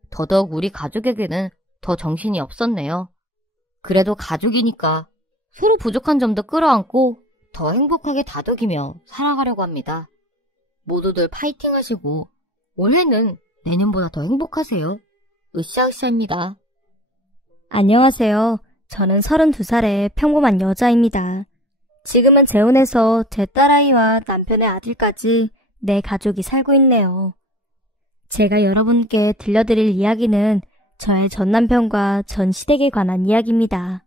더더욱 우리 가족에게는 더 정신이 없었네요. 그래도 가족이니까 서로 부족한 점도 끌어안고 더 행복하게 다독이며 살아가려고 합니다. 모두들 파이팅 하시고 올해는 내년보다 더 행복하세요. 으쌰으쌰입니다. 안녕하세요. 저는 32살의 평범한 여자입니다. 지금은 재혼해서 제 딸아이와 남편의 아들까지 내 가족이 살고 있네요. 제가 여러분께 들려드릴 이야기는 저의 전 남편과 전 시댁에 관한 이야기입니다.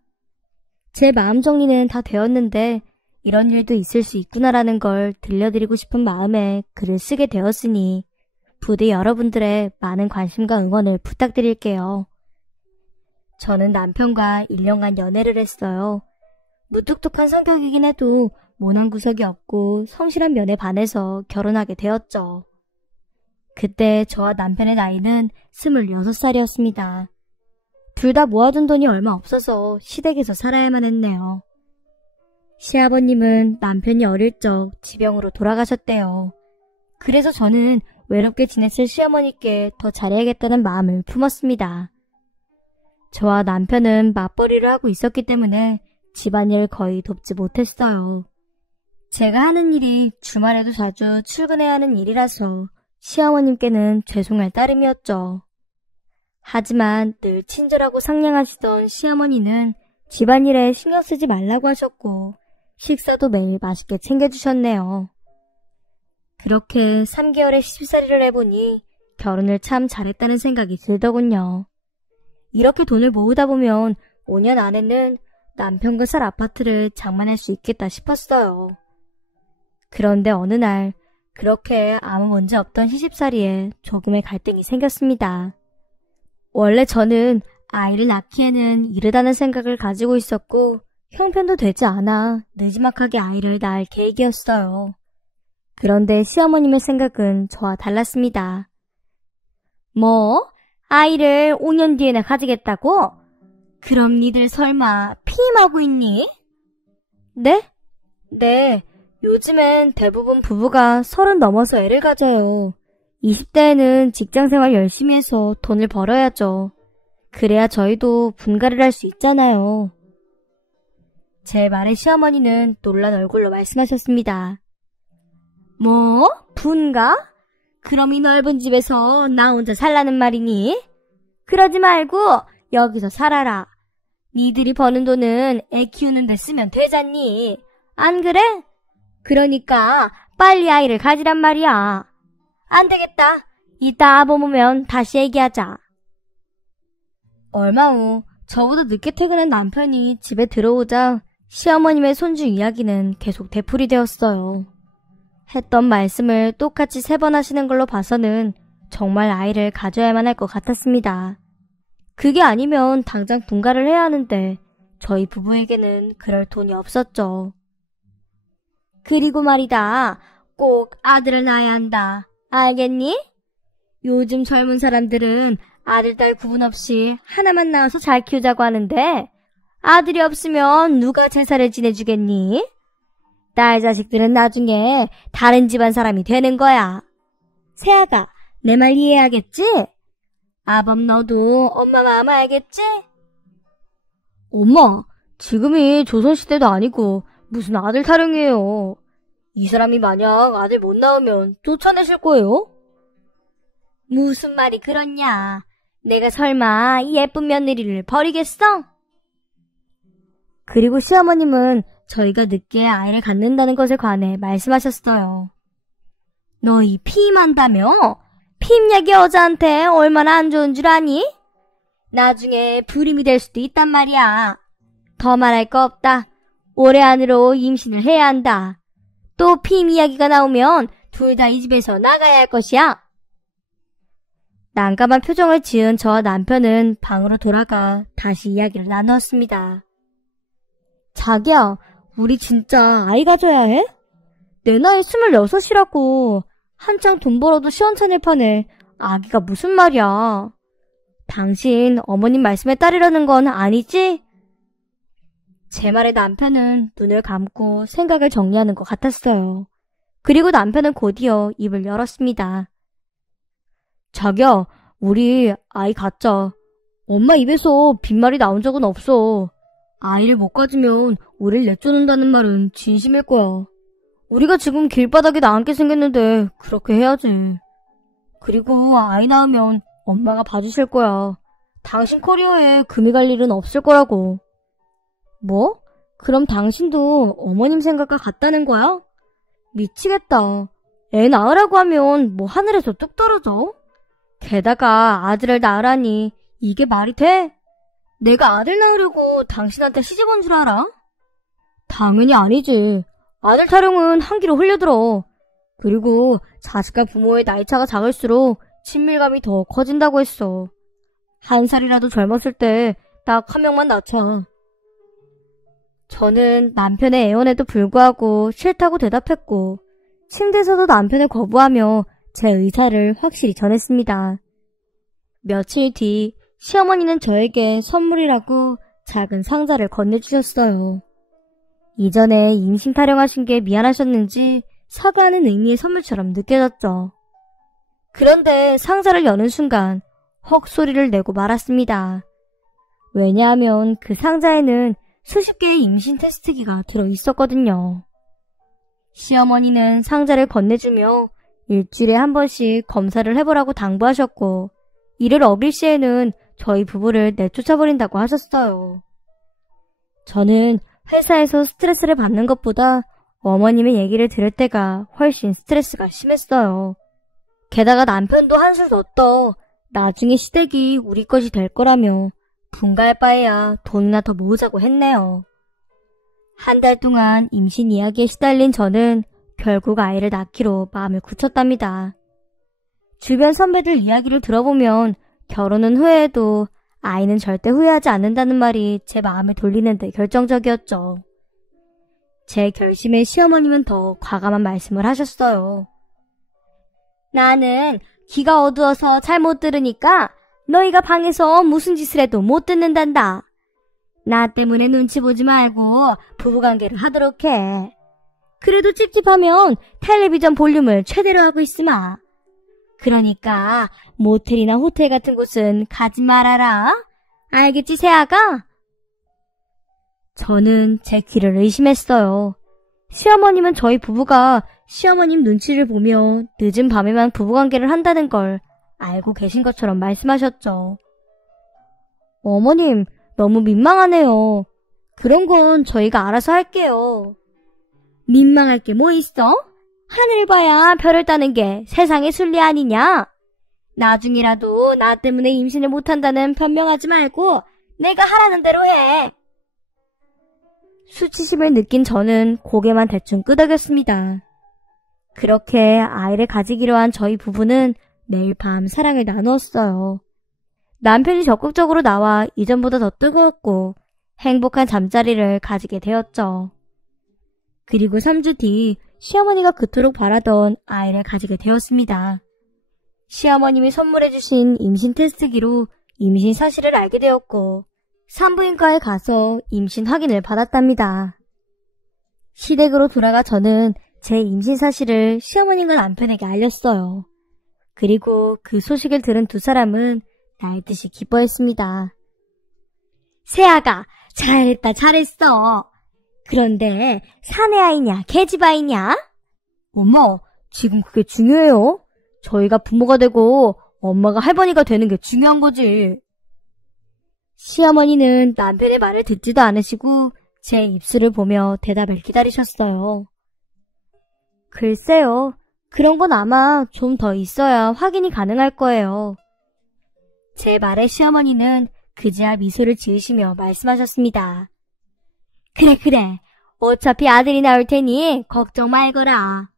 제 마음 정리는 다 되었는데 이런 일도 있을 수 있구나라는 걸 들려드리고 싶은 마음에 글을 쓰게 되었으니 부디 여러분들의 많은 관심과 응원을 부탁드릴게요. 저는 남편과 1년간 연애를 했어요. 무뚝뚝한 성격이긴 해도 모난 구석이 없고 성실한 면에 반해서 결혼하게 되었죠. 그때 저와 남편의 나이는 26살이었습니다. 둘 다 모아둔 돈이 얼마 없어서 시댁에서 살아야만 했네요. 시아버님은 남편이 어릴 적 지병으로 돌아가셨대요. 그래서 저는 외롭게 지냈을 시어머니께 더 잘해야겠다는 마음을 품었습니다. 저와 남편은 맞벌이를 하고 있었기 때문에 집안일 거의 돕지 못했어요. 제가 하는 일이 주말에도 자주 출근해야 하는 일이라서 시어머님께는 죄송할 따름이었죠. 하지만 늘 친절하고 상냥하시던 시어머니는 집안일에 신경 쓰지 말라고 하셨고 식사도 매일 맛있게 챙겨주셨네요. 그렇게 3개월의 시집살이를 해보니 결혼을 참 잘했다는 생각이 들더군요. 이렇게 돈을 모으다 보면 5년 안에는 남편과 살 아파트를 장만할 수 있겠다 싶었어요. 그런데 어느 날 그렇게 아무 문제 없던 시집살이에 조금의 갈등이 생겼습니다. 원래 저는 아이를 낳기에는 이르다는 생각을 가지고 있었고 형편도 되지 않아 느지막하게 아이를 낳을 계획이었어요. 그런데 시어머님의 생각은 저와 달랐습니다. 뭐? 아이를 5년 뒤에나 가지겠다고? 그럼 니들 설마 피임하고 있니? 네? 네, 요즘엔 대부분 부부가 30 넘어서 애를 가져요. 20대에는 직장생활 열심히 해서 돈을 벌어야죠. 그래야 저희도 분가를 할 수 있잖아요. 제 말에 시어머니는 놀란 얼굴로 말씀하셨습니다. 뭐? 분가? 그럼 이 넓은 집에서 나 혼자 살라는 말이니? 그러지 말고 여기서 살아라. 니들이 버는 돈은 애 키우는 데 쓰면 되잖니. 안 그래? 그러니까 빨리 아이를 가지란 말이야. 안 되겠다. 이따 아범 오면 다시 얘기하자. 얼마 후 저보다 늦게 퇴근한 남편이 집에 들어오자 시어머님의 손주 이야기는 계속 되풀이되었어요. 했던 말씀을 똑같이 3번 하시는 걸로 봐서는 정말 아이를 가져야만 할 것 같았습니다. 그게 아니면 당장 분가를 해야 하는데 저희 부부에게는 그럴 돈이 없었죠. 그리고 말이다. 꼭 아들을 낳아야 한다. 알겠니? 요즘 젊은 사람들은 아들, 딸 구분 없이 하나만 낳아서 잘 키우자고 하는데 아들이 없으면 누가 제사를 지내주겠니? 딸 자식들은 나중에 다른 집안 사람이 되는 거야. 세아가, 내 말 이해하겠지? 아범 너도 엄마 마음 알겠지? 엄마, 지금이 조선시대도 아니고 무슨 아들 타령이에요. 이 사람이 만약 아들 못 낳으면 쫓아내실 거예요? 무슨 말이 그렇냐? 내가 설마 이 예쁜 며느리를 버리겠어? 그리고 시어머님은 저희가 늦게 아이를 갖는다는 것에 관해 말씀하셨어요. 너희 피임한다며? 피임약이 여자한테 얼마나 안 좋은 줄 아니? 나중에 불임이 될 수도 있단 말이야. 더 말할 거 없다. 올해 안으로 임신을 해야 한다. 또 피임 이야기가 나오면 둘 다 이 집에서 나가야 할 것이야. 난감한 표정을 지은 저와 남편은 방으로 돌아가 다시 이야기를 나누었습니다. 자기야, 우리 진짜 아이 가져야 해? 내 나이 26이라고. 한창 돈 벌어도 시원찮을 판에 아기가 무슨 말이야. 당신 어머님 말씀에 따르려는 건 아니지? 제 말에 남편은 눈을 감고 생각을 정리하는 것 같았어요. 그리고 남편은 곧이어 입을 열었습니다. 자기야, 우리 아이 갖자. 엄마 입에서 빈말이 나온 적은 없어. 아이를 못 가지면 우릴 내쫓는다는 말은 진심일 거야. 우리가 지금 길바닥에 나앉게 생겼는데 그렇게 해야지. 그리고 아이 낳으면 엄마가 봐주실 거야. 당신 커리어에 금이 갈 일은 없을 거라고. 뭐? 그럼 당신도 어머님 생각과 같다는 거야? 미치겠다. 애 낳으라고 하면 뭐 하늘에서 뚝 떨어져? 게다가 아들을 낳으라니 이게 말이 돼? 내가 아들 낳으려고 당신한테 시집 온 줄 알아? 당연히 아니지. 아들 타령은 한기로 흘려들어. 그리고 자식과 부모의 나이차가 작을수록 친밀감이 더 커진다고 했어. 1살이라도 젊었을 때 딱 한 명만 낳자. 저는 남편의 애원에도 불구하고 싫다고 대답했고 침대에서도 남편을 거부하며 제 의사를 확실히 전했습니다. 며칠 뒤 시어머니는 저에게 선물이라고 작은 상자를 건네주셨어요. 이전에 임신 타령하신 게 미안하셨는지 사과하는 의미의 선물처럼 느껴졌죠. 그런데 상자를 여는 순간 헉 소리를 내고 말았습니다. 왜냐하면 그 상자에는 수십 개의 임신 테스트기가 들어있었거든요. 시어머니는 상자를 건네주며 일주일에 한 번씩 검사를 해보라고 당부하셨고 이를 어길 시에는 저희 부부를 내쫓아버린다고 하셨어요. 저는 회사에서 스트레스를 받는 것보다 어머님의 얘기를 들을 때가 훨씬 스트레스가 심했어요. 게다가 남편도 한술 더 떠 나중에 시댁이 우리 것이 될 거라며 분가할 바에야 돈이나 더 모으자고 했네요. 한 달 동안 임신 이야기에 시달린 저는 결국 아이를 낳기로 마음을 굳혔답니다. 주변 선배들 이야기를 들어보면 결혼은 후회해도 아이는 절대 후회하지 않는다는 말이 제 마음에 돌리는데 결정적이었죠. 제 결심에 시어머님은 더 과감한 말씀을 하셨어요. 나는 귀가 어두워서 잘 못 들으니까 너희가 방에서 무슨 짓을 해도 못 듣는단다. 나 때문에 눈치 보지 말고 부부관계를 하도록 해. 그래도 찝찝하면 텔레비전 볼륨을 최대로 하고 있으마. 그러니까 모텔이나 호텔 같은 곳은 가지 말아라. 알겠지, 새아가? 저는 제 귀를 의심했어요. 시어머님은 저희 부부가 시어머님 눈치를 보며 늦은 밤에만 부부관계를 한다는 걸 알고 계신 것처럼 말씀하셨죠. 어머님, 너무 민망하네요. 그런 건 저희가 알아서 할게요. 민망할 게 뭐 있어? 하늘 봐야 별을 따는 게 세상의 순리 아니냐? 나중이라도 나 때문에 임신을 못한다는 변명하지 말고 내가 하라는 대로 해. 수치심을 느낀 저는 고개만 대충 끄덕였습니다. 그렇게 아이를 가지기로 한 저희 부부는 매일 밤 사랑을 나누었어요. 남편이 적극적으로 나와 이전보다 더 뜨거웠고 행복한 잠자리를 가지게 되었죠. 그리고 3주 뒤 시어머니가 그토록 바라던 아이를 가지게 되었습니다. 시어머님이 선물해주신 임신 테스트기로 임신 사실을 알게 되었고 산부인과에 가서 임신 확인을 받았답니다. 시댁으로 돌아가 저는 제 임신 사실을 시어머님과 남편에게 알렸어요. 그리고 그 소식을 들은 두 사람은 날듯이 기뻐했습니다. 새아가 잘했어. 그런데 사내 아이냐 계집 아이냐? 엄마, 지금 그게 중요해요. 저희가 부모가 되고 엄마가 할머니가 되는 게 중요한 거지. 시어머니는 남편의 말을 듣지도 않으시고 제 입술을 보며 대답을 기다리셨어요. 글쎄요. 그런 건 아마 좀 더 있어야 확인이 가능할 거예요. 제 말에 시어머니는 그제야 미소를 지으시며 말씀하셨습니다. 그래. 어차피 아들이 나올 테니 걱정 말거라.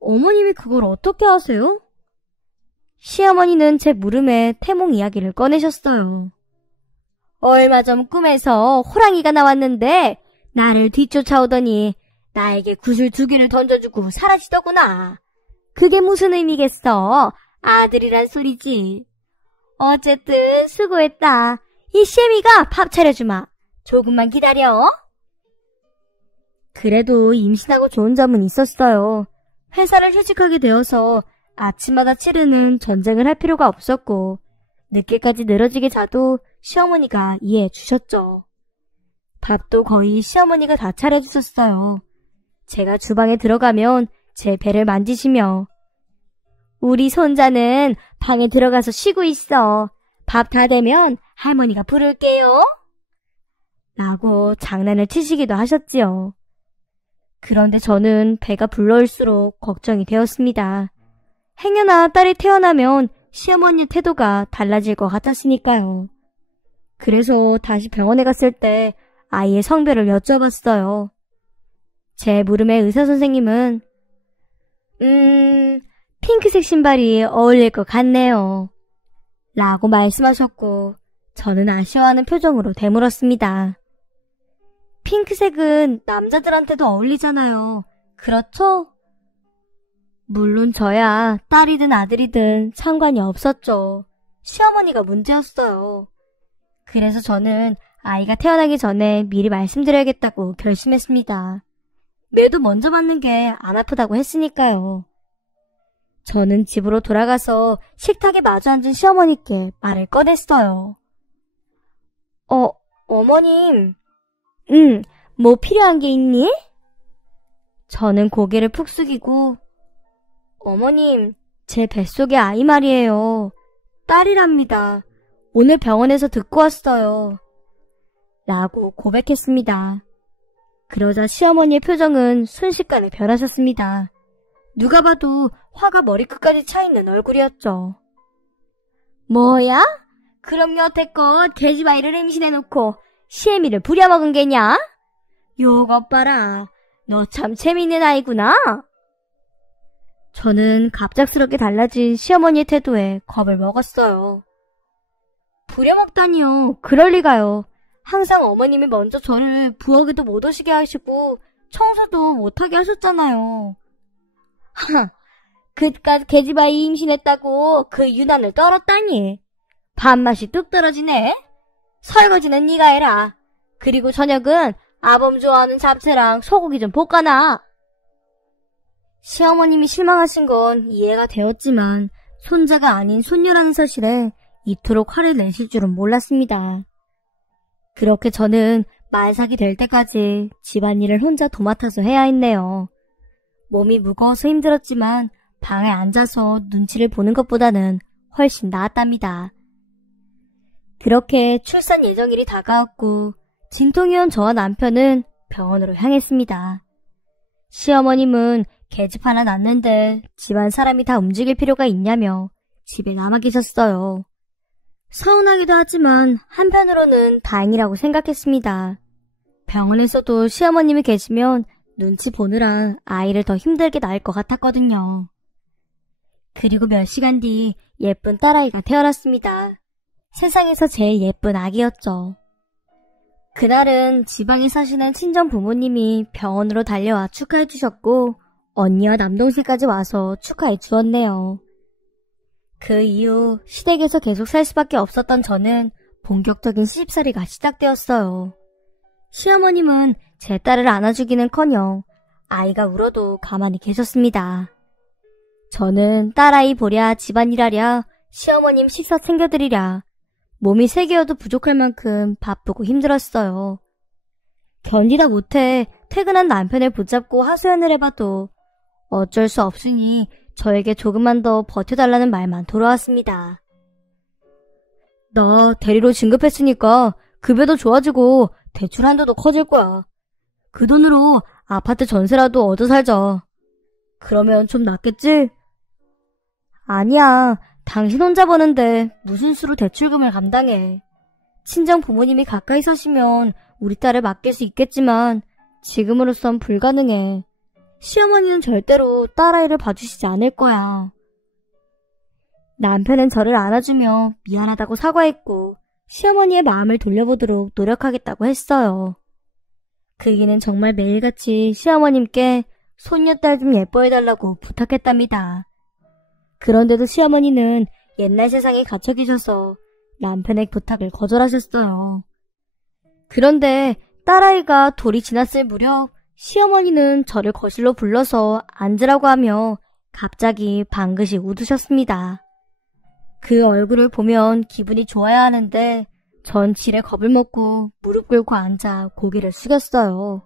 어머님이 그걸 어떻게 아세요? 시어머니는 제 물음에 태몽 이야기를 꺼내셨어요. 얼마 전 꿈에서 호랑이가 나왔는데 나를 뒤쫓아오더니 나에게 구슬 2개를 던져주고 사라지더구나. 그게 무슨 의미겠어? 아들이란 소리지. 어쨌든 수고했다. 이 시애미가 밥 차려주마. 조금만 기다려. 그래도 임신하고 좋은 점은 있었어요. 회사를 휴직하게 되어서 아침마다 치르는 전쟁을 할 필요가 없었고 늦게까지 늘어지게 자도 시어머니가 이해해 주셨죠. 밥도 거의 시어머니가 다 차려주셨어요. 제가 주방에 들어가면 제 배를 만지시며 우리 손자는 방에 들어가서 쉬고 있어. 밥 다 되면 할머니가 부를게요. 라고 장난을 치시기도 하셨지요. 그런데 저는 배가 불러올수록 걱정이 되었습니다. 행여나 딸이 태어나면 시어머니의 태도가 달라질 것 같았으니까요. 그래서 다시 병원에 갔을 때 아이의 성별을 여쭤봤어요. 제 물음에 의사선생님은 핑크색 신발이 어울릴 것 같네요. 라고 말씀하셨고 저는 아쉬워하는 표정으로 되물었습니다. 핑크색은 남자들한테도 어울리잖아요. 그렇죠? 물론 저야 딸이든 아들이든 상관이 없었죠. 시어머니가 문제였어요. 그래서 저는 아이가 태어나기 전에 미리 말씀드려야겠다고 결심했습니다. 매도 먼저 맞는 게 안 아프다고 했으니까요. 저는 집으로 돌아가서 식탁에 마주 앉은 시어머니께 말을 꺼냈어요. 어머님. 뭐 필요한 게 있니? 저는 고개를 푹 숙이고 어머님, 제 뱃속의 아이 말이에요. 딸이랍니다. 오늘 병원에서 듣고 왔어요. 라고 고백했습니다. 그러자 시어머니의 표정은 순식간에 변하셨습니다. 누가 봐도 화가 머리끝까지 차있는 얼굴이었죠. 뭐야? 그럼 여태껏 계집아이를 임신해놓고 시애미를 부려먹은 게냐? 요것 봐라. 너 참 재미있는 아이구나. 저는 갑작스럽게 달라진 시어머니의 태도에 겁을 먹었어요. 부려먹다니요. 그럴 리가요. 항상 어머님이 먼저 저를 부엌에도 못 오시게 하시고 청소도 못하게 하셨잖아요. 그깟 계집아이 임신했다고 그 유난을 떨었다니. 밥맛이 뚝 떨어지네. 설거지는 네가 해라. 그리고 저녁은 아범 좋아하는 잡채랑 소고기 좀 볶아놔. 시어머님이 실망하신 건 이해가 되었지만 손자가 아닌 손녀라는 사실에 이토록 화를 내실 줄은 몰랐습니다. 그렇게 저는 말삭이 될 때까지 집안일을 혼자 도맡아서 해야 했네요. 몸이 무거워서 힘들었지만 방에 앉아서 눈치를 보는 것보다는 훨씬 나았답니다. 그렇게 출산 예정일이 다가왔고 진통이 온 저와 남편은 병원으로 향했습니다. 시어머님은 계집 하나 낳는데 집안 사람이 다 움직일 필요가 있냐며 집에 남아 계셨어요. 서운하기도 하지만 한편으로는 다행이라고 생각했습니다. 병원에서도 시어머님이 계시면 눈치 보느라 아이를 더 힘들게 낳을 것 같았거든요. 그리고 몇 시간 뒤 예쁜 딸아이가 태어났습니다. 세상에서 제일 예쁜 아기였죠. 그날은 지방에 사시는 친정 부모님이 병원으로 달려와 축하해 주셨고 언니와 남동생까지 와서 축하해 주었네요. 그 이후 시댁에서 계속 살 수밖에 없었던 저는 본격적인 시집살이가 시작되었어요. 시어머님은 제 딸을 안아주기는커녕 아이가 울어도 가만히 계셨습니다. 저는 딸아이 보랴 집안일하랴 시어머님 식사 챙겨드리랴 몸이 3개여도 부족할 만큼 바쁘고 힘들었어요. 견디다 못해 퇴근한 남편을 붙잡고 하소연을 해봐도 어쩔 수 없으니 저에게 조금만 더 버텨달라는 말만 돌아왔습니다. 나 대리로 진급했으니까 급여도 좋아지고 대출 한도도 커질 거야. 그 돈으로 아파트 전세라도 얻어 살자. 그러면 좀 낫겠지? 아니야. 당신 혼자 버는데 무슨 수로 대출금을 감당해. 친정 부모님이 가까이 사시면 우리 딸을 맡길 수 있겠지만 지금으로선 불가능해. 시어머니는 절대로 딸아이를 봐주시지 않을 거야. 남편은 저를 안아주며 미안하다고 사과했고 시어머니의 마음을 돌려보도록 노력하겠다고 했어요. 그이는 정말 매일같이 시어머님께 손녀딸 좀 예뻐해달라고 부탁했답니다. 그런데도 시어머니는 옛날 세상에 갇혀 계셔서 남편의 부탁을 거절하셨어요. 그런데 딸아이가 돌이 지났을 무렵 시어머니는 저를 거실로 불러서 앉으라고 하며 갑자기 방긋이 웃으셨습니다. 그 얼굴을 보면 기분이 좋아야 하는데 전 지레 겁을 먹고 무릎 꿇고 앉아 고개를 숙였어요.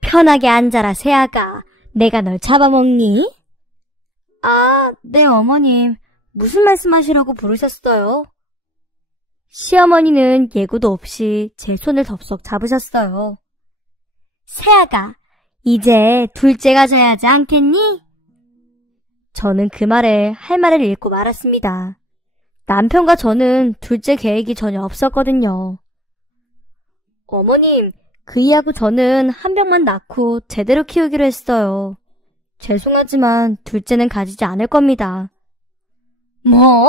편하게 앉아라 새아가. 내가 널 잡아먹니? 아, 네 어머님. 무슨 말씀하시라고 부르셨어요? 시어머니는 예고도 없이 제 손을 덥석 잡으셨어요. 새아가, 이제 둘째가 져야 하지 않겠니? 저는 그 말에 할 말을 잃고 말았습니다. 남편과 저는 둘째 계획이 전혀 없었거든요. 어머님, 그이하고 저는 한 병만 낳고 제대로 키우기로 했어요. 죄송하지만 둘째는 가지지 않을 겁니다. 뭐?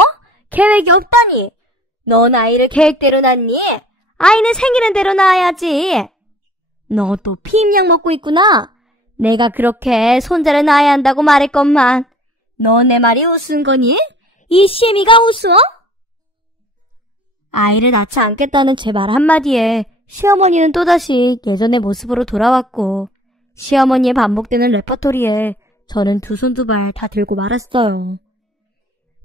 계획이 없다니? 넌 아이를 계획대로 낳니? 아이는 생기는 대로 낳아야지. 너 또 피임약 먹고 있구나. 내가 그렇게 손자를 낳아야 한다고 말했건만. 너 내 말이 우스운 거니? 이 시애미가 우스워? 아이를 낳지 않겠다는 제 말 한마디에 시어머니는 또다시 예전의 모습으로 돌아왔고 시어머니의 반복되는 레퍼토리에 저는 두 손 두 발 다 들고 말았어요.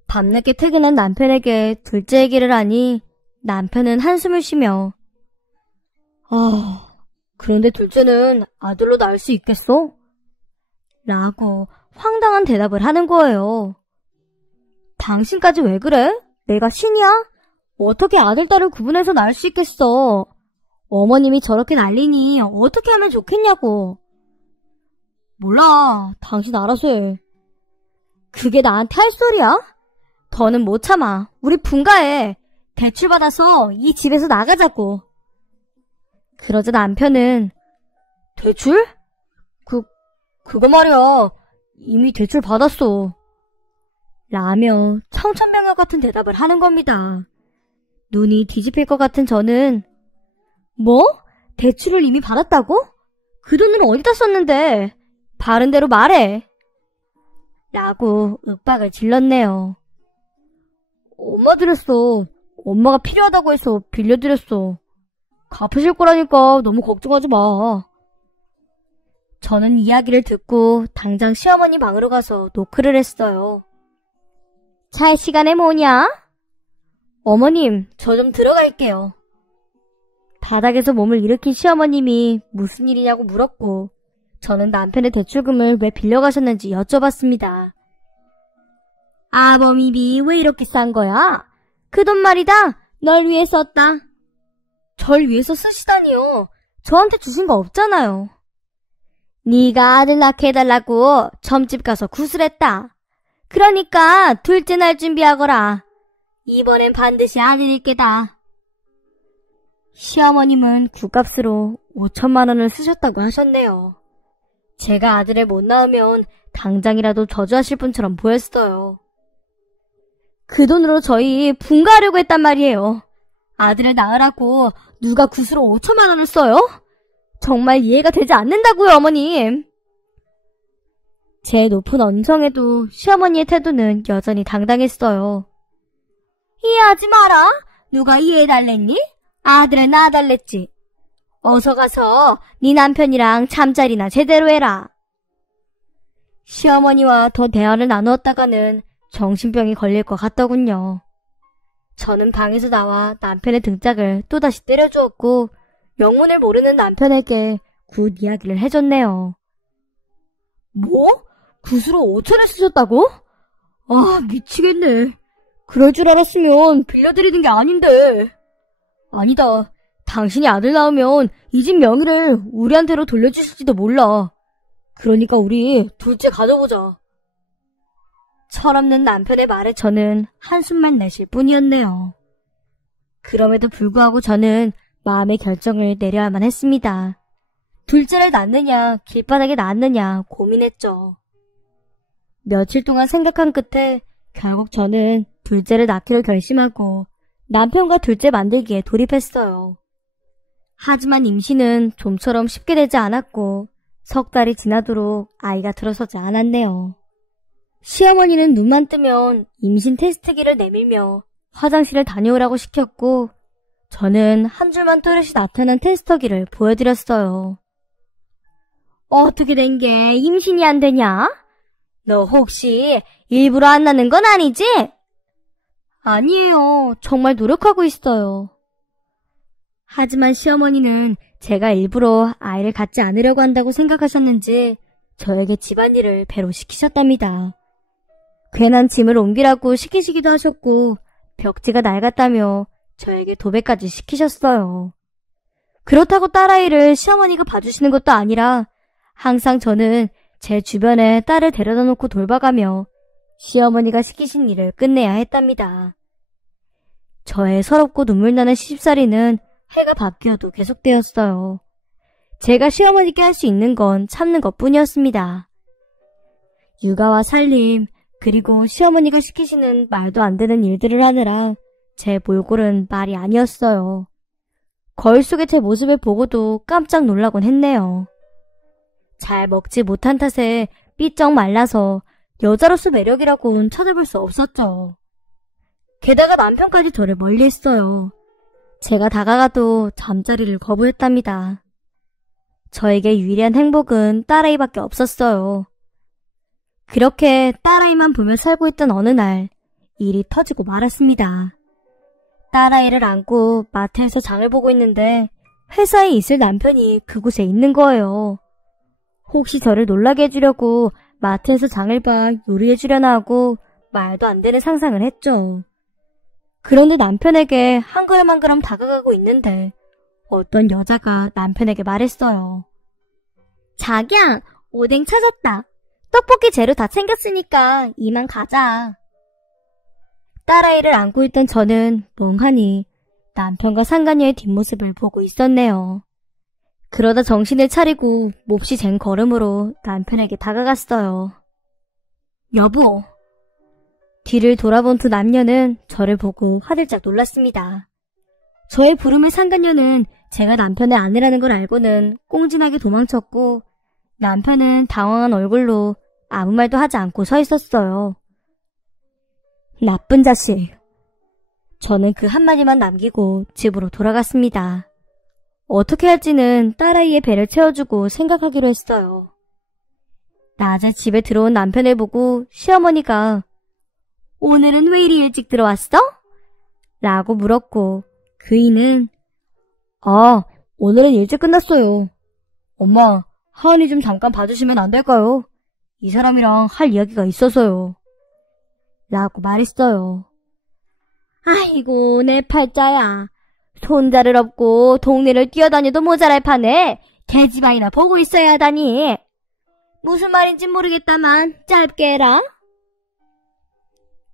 밤늦게 퇴근한 남편에게 둘째 얘기를 하니 남편은 한숨을 쉬며 그런데 둘째는 아들로 낳을 수 있겠어? 라고 황당한 대답을 하는 거예요. 당신까지 왜 그래? 내가 신이야? 어떻게 아들, 딸을 구분해서 낳을 수 있겠어? 어머님이 저렇게 난리니 어떻게 하면 좋겠냐고. 몰라. 당신 알아서 해. 그게 나한테 할 소리야? 더는 못 참아. 우리 분가해. 대출 받아서 이 집에서 나가자고. 그러자 남편은 대출? 그거 말이야. 이미 대출 받았어. 라며 청천벽력 같은 대답을 하는 겁니다. 눈이 뒤집힐 것 같은 저는 뭐? 대출을 이미 받았다고? 그 돈을 어디다 썼는데? 바른 대로 말해. 라고 윽박을 질렀네요. 엄마 드렸어. 엄마가 필요하다고 해서 빌려드렸어. 갚으실 거라니까 너무 걱정하지 마. 저는 이야기를 듣고 당장 시어머니 방으로 가서 노크를 했어요. 잘 시간에 뭐냐? 어머님, 저 좀 들어갈게요. 바닥에서 몸을 일으킨 시어머님이 무슨 일이냐고 물었고 저는 남편의 대출금을 왜 빌려가셨는지 여쭤봤습니다. 아범입이 왜 이렇게 싼 거야? 그 돈 말이다. 널 위해 썼다. 절 위해서 쓰시다니요. 저한테 주신 거 없잖아요. 네가 아들 낳게 해달라고 점집 가서 구슬했다. 그러니까 둘째 날 준비하거라. 이번엔 반드시 아들일 게다. 시어머님은 굿값으로 5천만 원을 쓰셨다고 하셨네요. 제가 아들을 못 낳으면 당장이라도 저주하실 분처럼 보였어요. 그 돈으로 저희 분가하려고 했단 말이에요. 아들을 낳으라고 누가 굿으로 5천만 원을 써요? 정말 이해가 되지 않는다고요, 어머님. 제 높은 언성에도 시어머니의 태도는 여전히 당당했어요. 이해하지 마라. 누가 이해해달랬니? 아들을 낳아달랬지. 어서 가서 네 남편이랑 잠자리나 제대로 해라. 시어머니와 더 대화를 나누었다가는 정신병이 걸릴 것 같더군요. 저는 방에서 나와 남편의 등짝을 또다시 때려주었고 영문을 모르는 남편에게 굿 이야기를 해줬네요. 뭐? 굿으로 5천을 쓰셨다고? 아, 미치겠네. 그럴 줄 알았으면 빌려드리는 게 아닌데. 아니다. 당신이 아들 낳으면 이 집 명의를 우리한테로 돌려주실지도 몰라. 그러니까 우리 둘째 가져보자. 철없는 남편의 말에 저는 한숨만 내쉴 뿐이었네요. 그럼에도 불구하고 저는 마음의 결정을 내려야만 했습니다. 둘째를 낳느냐 길바닥에 낳느냐 고민했죠. 며칠 동안 생각한 끝에 결국 저는 둘째를 낳기로 결심하고 남편과 둘째 만들기에 돌입했어요. 하지만 임신은 좀처럼 쉽게 되지 않았고 석 달이 지나도록 아이가 들어서지 않았네요. 시어머니는 눈만 뜨면 임신 테스트기를 내밀며 화장실을 다녀오라고 시켰고 저는 한 줄만 또렷이 나타난 테스터기를 보여드렸어요. 어떻게 된 게 임신이 안 되냐? 너 혹시 일부러 안 낳는 건 아니지? 아니에요. 정말 노력하고 있어요. 하지만 시어머니는 제가 일부러 아이를 갖지 않으려고 한다고 생각하셨는지 저에게 집안일을 배로 시키셨답니다. 괜한 짐을 옮기라고 시키시기도 하셨고 벽지가 낡았다며 저에게 도배까지 시키셨어요. 그렇다고 딸아이를 시어머니가 봐주시는 것도 아니라 항상 저는 제 주변에 딸을 데려다 놓고 돌봐가며 시어머니가 시키신 일을 끝내야 했답니다. 저의 서럽고 눈물나는 시집살이는 해가 바뀌어도 계속되었어요. 제가 시어머니께 할 수 있는 건 참는 것뿐이었습니다. 육아와 살림, 그리고 시어머니가 시키시는 말도 안 되는 일들을 하느라 제 몰골은 말이 아니었어요. 거울 속의 제 모습을 보고도 깜짝 놀라곤 했네요. 잘 먹지 못한 탓에 삐쩍 말라서 여자로서 매력이라고는 찾아볼 수 없었죠. 게다가 남편까지 저를 멀리했어요. 제가 다가가도 잠자리를 거부했답니다. 저에게 유일한 행복은 딸아이밖에 없었어요. 그렇게 딸아이만 보며 살고 있던 어느 날 일이 터지고 말았습니다. 딸아이를 안고 마트에서 장을 보고 있는데 회사에 있을 남편이 그곳에 있는 거예요. 혹시 저를 놀라게 해주려고 마트에서 장을 봐 요리해주려나 하고 말도 안 되는 상상을 했죠. 그런데 남편에게 한 걸음 한 걸음 다가가고 있는데 어떤 여자가 남편에게 말했어요. 자기야, 오뎅 찾았다. 떡볶이 재료 다 챙겼으니까 이만 가자. 딸아이를 안고 있던 저는 멍하니 남편과 상간녀의 뒷모습을 보고 있었네요. 그러다 정신을 차리고 몹시 잰 걸음으로 남편에게 다가갔어요. 여보. 뒤를 돌아본 두 남녀는 저를 보고 화들짝 놀랐습니다. 저의 부름을 상간녀는 제가 남편의 아내라는 걸 알고는 꽁진하게 도망쳤고 남편은 당황한 얼굴로 아무 말도 하지 않고 서 있었어요. 나쁜 자식. 저는 그 한마디만 남기고 집으로 돌아갔습니다. 어떻게 할지는 딸아이의 배를 채워주고 생각하기로 했어요. 낮에 집에 들어온 남편을 보고 시어머니가 오늘은 왜 이리 일찍 들어왔어? 라고 물었고 그이는 오늘은 일찍 끝났어요. 엄마, 하은이 좀 잠깐 봐주시면 안 될까요? 이 사람이랑 할 이야기가 있어서요. 라고 말했어요. 아이고, 내 팔자야. 손자를 업고 동네를 뛰어다녀도 모자랄 판에 계집아이나 보고 있어야 하다니. 무슨 말인지 모르겠다만 짧게 해라.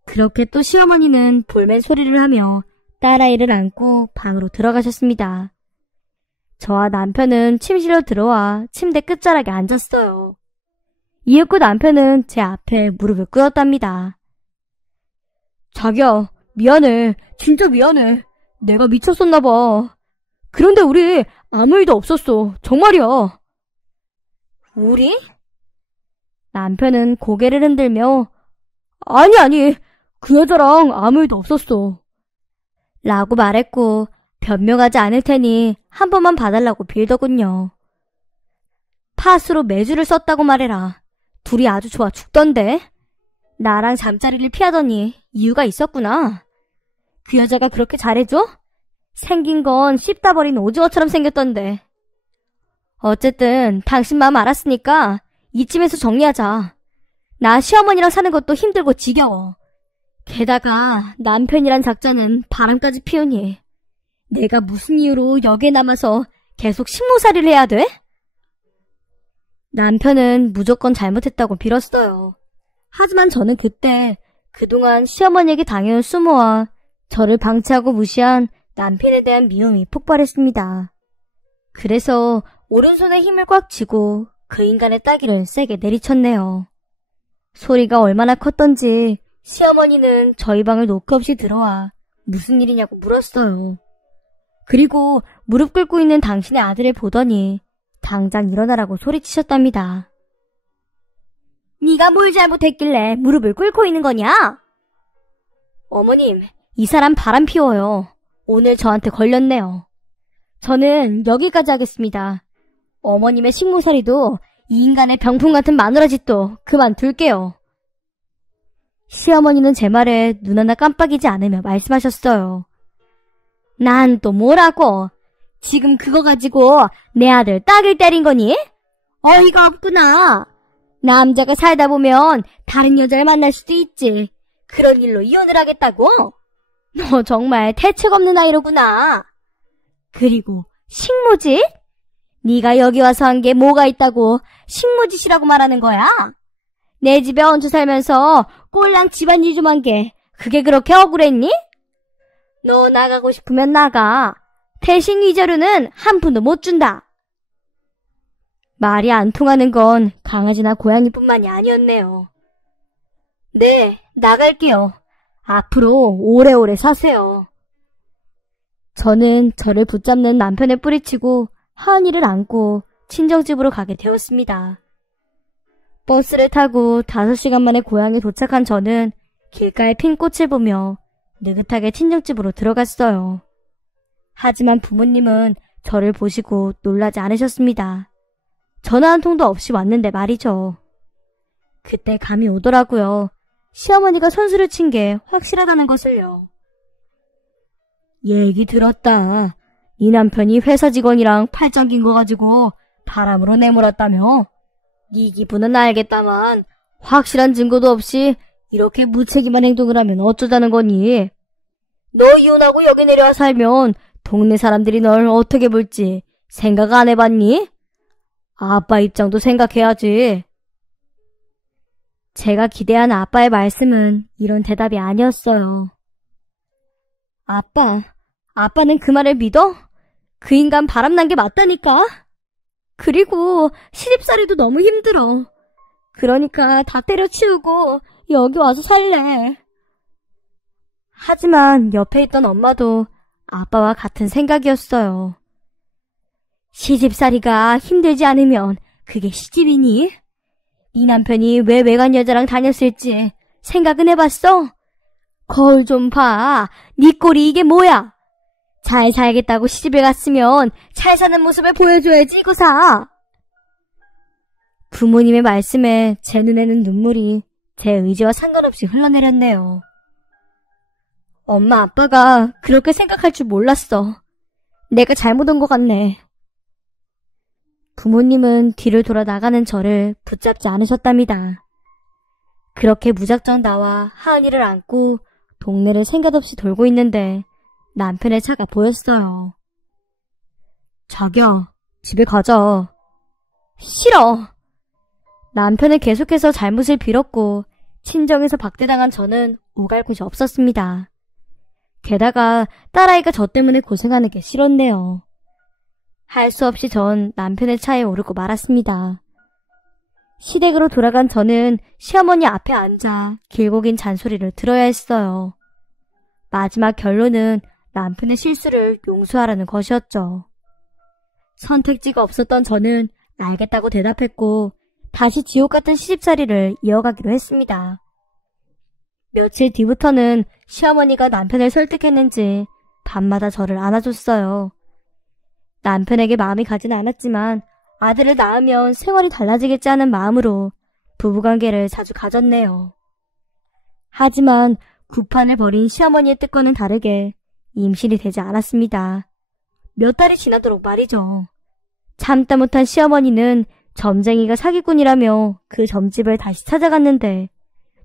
그렇게 또 시어머니는 볼멘 소리를 하며 딸아이를 안고 방으로 들어가셨습니다. 저와 남편은 침실로 들어와 침대 끝자락에 앉았어요. 이윽고 남편은 제 앞에 무릎을 꿇었답니다. 자기야, 미안해. 진짜 미안해. 내가 미쳤었나 봐. 그런데 우리 아무 일도 없었어. 정말이야. 우리? 남편은 고개를 흔들며 아니, 그 여자랑 아무 일도 없었어. 라고 말했고 변명하지 않을 테니 한 번만 봐달라고 빌더군요. 팥으로 매주를 썼다고 말해라. 둘이 아주 좋아 죽던데. 나랑 잠자리를 피하더니 이유가 있었구나. 그 여자가 그렇게 잘해줘? 생긴 건 씹다 버린 오징어처럼 생겼던데. 어쨌든 당신 마음 알았으니까 이쯤에서 정리하자. 나 시어머니랑 사는 것도 힘들고 지겨워. 게다가 남편이란 작자는 바람까지 피우니 내가 무슨 이유로 여기에 남아서 계속 식모살이를 해야 돼? 남편은 무조건 잘못했다고 빌었어요. 하지만 저는 그때 그동안 시어머니에게 당해온 수모와 저를 방치하고 무시한 남편에 대한 미움이 폭발했습니다. 그래서 오른손에 힘을 꽉 쥐고 그 인간의 따귀를 세게 내리쳤네요. 소리가 얼마나 컸던지 시어머니는 저희 방을 노크 없이 들어와 무슨 일이냐고 물었어요. 그리고 무릎 꿇고 있는 당신의 아들을 보더니 당장 일어나라고 소리치셨답니다. 네가 뭘 잘못했길래 무릎을 꿇고 있는 거냐? 어머님, 이 사람 바람 피워요. 오늘 저한테 걸렸네요. 저는 여기까지 하겠습니다. 어머님의 식모살이도 이 인간의 병풍 같은 마누라짓도 그만둘게요. 시어머니는 제 말에 눈 하나 깜빡이지 않으며 말씀하셨어요. 난 또 뭐라고? 지금 그거 가지고 내 아들 딱을 때린 거니? 어이가 없구나. 남자가 살다 보면 다른 여자를 만날 수도 있지. 그런 일로 이혼을 하겠다고? 너 정말 대책 없는 아이로구나. 그리고 식모짓? 네가 여기 와서 한 게 뭐가 있다고 식모짓이라고 말하는 거야? 내 집에 얹혀 살면서 꼴랑 집안일 좀 한 게 그게 그렇게 억울했니? 너 나가고 싶으면 나가. 대신 위자료는 한 푼도 못 준다. 말이 안 통하는 건 강아지나 고양이뿐만이 아니었네요. 네, 나갈게요. 앞으로 오래오래 사세요. 저는 저를 붙잡는 남편을 뿌리치고 하은이를 안고 친정집으로 가게 되었습니다. 버스를 타고 5시간 만에 고향에 도착한 저는 길가에 핀 꽃을 보며 느긋하게 친정집으로 들어갔어요. 하지만 부모님은 저를 보시고 놀라지 않으셨습니다. 전화 한 통도 없이 왔는데 말이죠. 그때 감이 오더라고요. 시어머니가 선수를 친 게 확실하다는 것을요. 얘기 들었다. 네 남편이 회사 직원이랑 팔짱 낀 거 가지고 바람으로 내몰았다며? 네 기분은 알겠다만 확실한 증거도 없이 이렇게 무책임한 행동을 하면 어쩌자는 거니? 너 이혼하고 여기 내려와 살면 동네 사람들이 널 어떻게 볼지 생각 안 해봤니? 아빠 입장도 생각해야지. 제가 기대한 아빠의 말씀은 이런 대답이 아니었어요. 아빠는 그 말을 믿어? 그 인간 바람난 게 맞다니까? 그리고 시집살이도 너무 힘들어. 그러니까 다 때려치우고 여기 와서 살래. 하지만 옆에 있던 엄마도 아빠와 같은 생각이었어요. 시집살이가 힘들지 않으면 그게 시집이니? 네 남편이 왜 외간 여자랑 다녔을지 생각은 해봤어? 거울 좀 봐. 네 꼴이 이게 뭐야? 잘 살겠다고 시집을 갔으면 잘 사는 모습을 보여줘야지, 이거사. 부모님의 말씀에 제 눈에는 눈물이 제 의지와 상관없이 흘러내렸네요. 엄마 아빠가 그렇게 생각할 줄 몰랐어. 내가 잘못 온 것 같네. 부모님은 뒤를 돌아 나가는 저를 붙잡지 않으셨답니다. 그렇게 무작정 나와 하은이를 안고 동네를 생각없이 돌고 있는데 남편의 차가 보였어요. 자기야, 집에 가자. 싫어. 남편은 계속해서 잘못을 빌었고 친정에서 박대당한 저는 오갈 곳이 없었습니다. 게다가 딸아이가 저 때문에 고생하는 게 싫었네요. 할 수 없이 전 남편의 차에 오르고 말았습니다. 시댁으로 돌아간 저는 시어머니 앞에 앉아 길고 긴 잔소리를 들어야 했어요. 마지막 결론은 남편의 실수를 용서하라는 것이었죠. 선택지가 없었던 저는 알겠다고 대답했고 다시 지옥 같은 시집살이를 이어가기로 했습니다. 며칠 뒤부터는 시어머니가 남편을 설득했는지 밤마다 저를 안아줬어요. 남편에게 마음이 가진 않았지만 아들을 낳으면 생활이 달라지겠지 하는 마음으로 부부관계를 자주 가졌네요. 하지만 구판을 벌인 시어머니의 뜻과는 다르게 임신이 되지 않았습니다. 몇 달이 지나도록 말이죠. 참다 못한 시어머니는 점쟁이가 사기꾼이라며 그 점집을 다시 찾아갔는데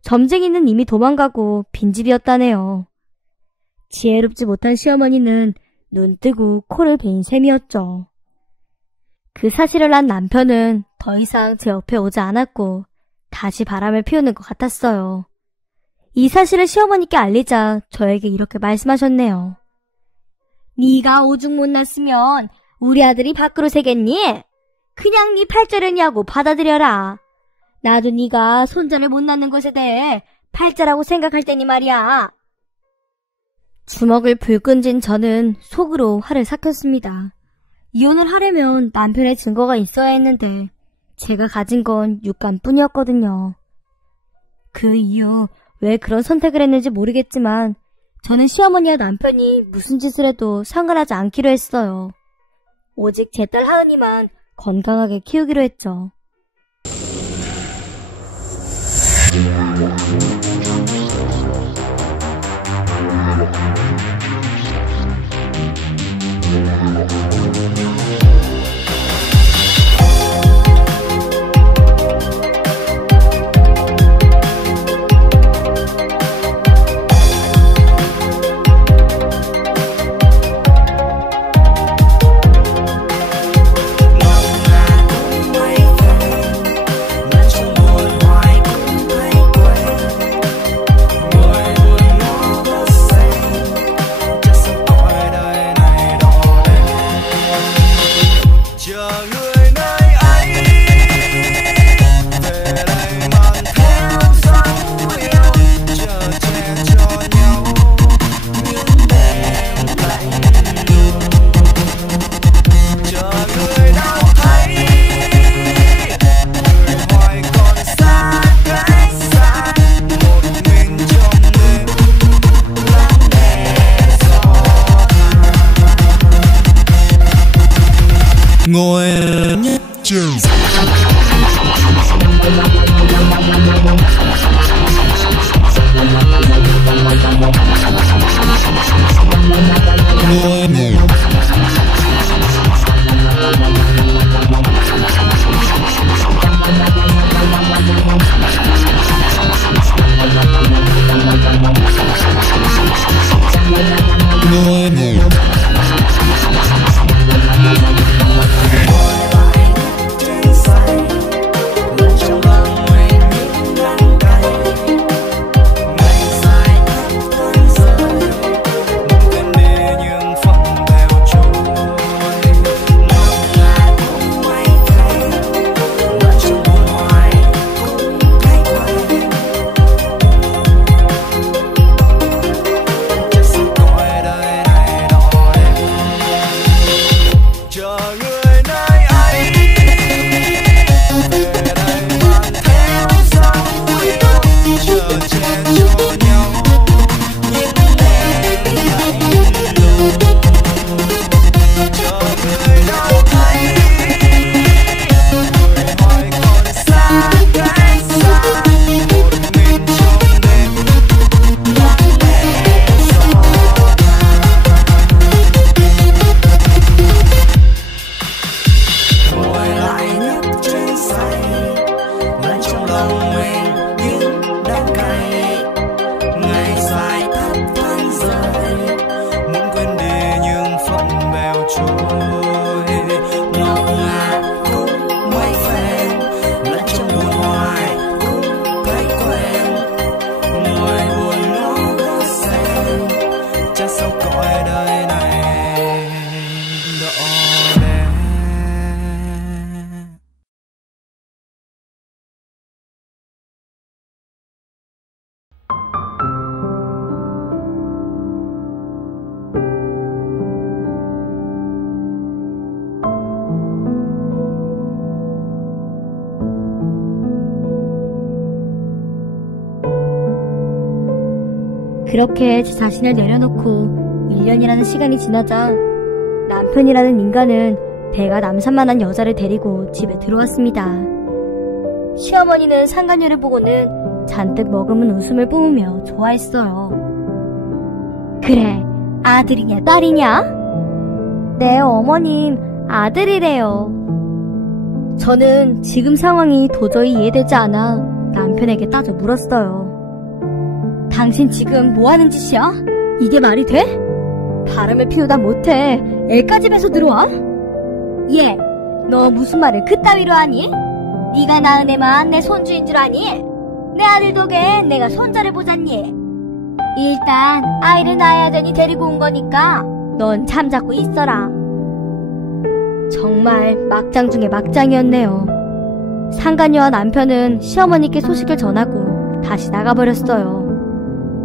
점쟁이는 이미 도망가고 빈집이었다네요. 지혜롭지 못한 시어머니는 눈 뜨고 코를 베인 셈이었죠. 그 사실을 안 남편은 더 이상 제 옆에 오지 않았고 다시 바람을 피우는 것 같았어요. 이 사실을 시어머니께 알리자 저에게 이렇게 말씀하셨네요. 네가 오죽 못났으면 우리 아들이 밖으로 새겠니? 그냥 네 팔자려냐고 받아들여라. 나도 네가 손자를 못 낳는 것에 대해 팔자라고 생각할 테니 말이야. 주먹을 불끈 쥔 저는 속으로 화를 삭혔습니다. 이혼을 하려면 남편의 증거가 있어야 했는데 제가 가진 건 육감뿐이었거든요. 그 이후 왜 그런 선택을 했는지 모르겠지만 저는 시어머니와 남편이 무슨 짓을 해도 상관하지 않기로 했어요. 오직 제 딸 하은이만 건강하게 키우기로 했죠. 그렇게 제 자신을 내려놓고 1년이라는 시간이 지나자 남편이라는 인간은 배가 남산만한 여자를 데리고 집에 들어왔습니다. 시어머니는 상간녀를 보고는 잔뜩 머금은 웃음을 뿜으며 좋아했어요. 그래, 아들이냐 딸이냐? 네, 어머님, 아들이래요. 저는 지금 상황이 도저히 이해되지 않아 남편에게 따져 물었어요. 당신 지금 뭐하는 짓이야? 이게 말이 돼? 바람을 피우다 못해 애까지 배서 들어와? 얘, 너 무슨 말을 그따위로 하니? 네가 낳은 애만 내 손주인 줄 아니? 내 아들 덕에 내가 손자를 보잖니? 일단 아이를 낳아야 되니 데리고 온 거니까 넌 잠자고 있어라. 정말 막장 중에 막장이었네요. 상간녀와 남편은 시어머니께 소식을 전하고 다시 나가버렸어요.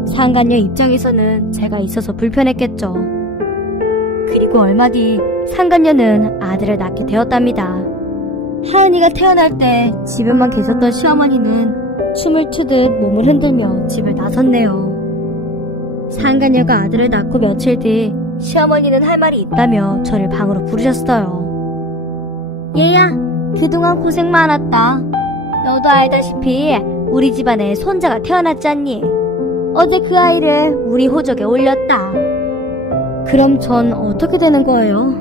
상간녀 입장에서는 제가 있어서 불편했겠죠. 그리고 얼마 뒤 상간녀는 아들을 낳게 되었답니다. 하은이가 태어날 때 집에만 계셨던 시어머니는 춤을 추듯 몸을 흔들며 집을 나섰네요. 상간녀가 아들을 낳고 며칠 뒤 시어머니는 할 말이 있다며 저를 방으로 부르셨어요. 얘야, 그동안 고생 많았다. 너도 알다시피 우리 집안에 손자가 태어났지 않니? 어제 그 아이를 우리 호적에 올렸다. 그럼 전 어떻게 되는 거예요?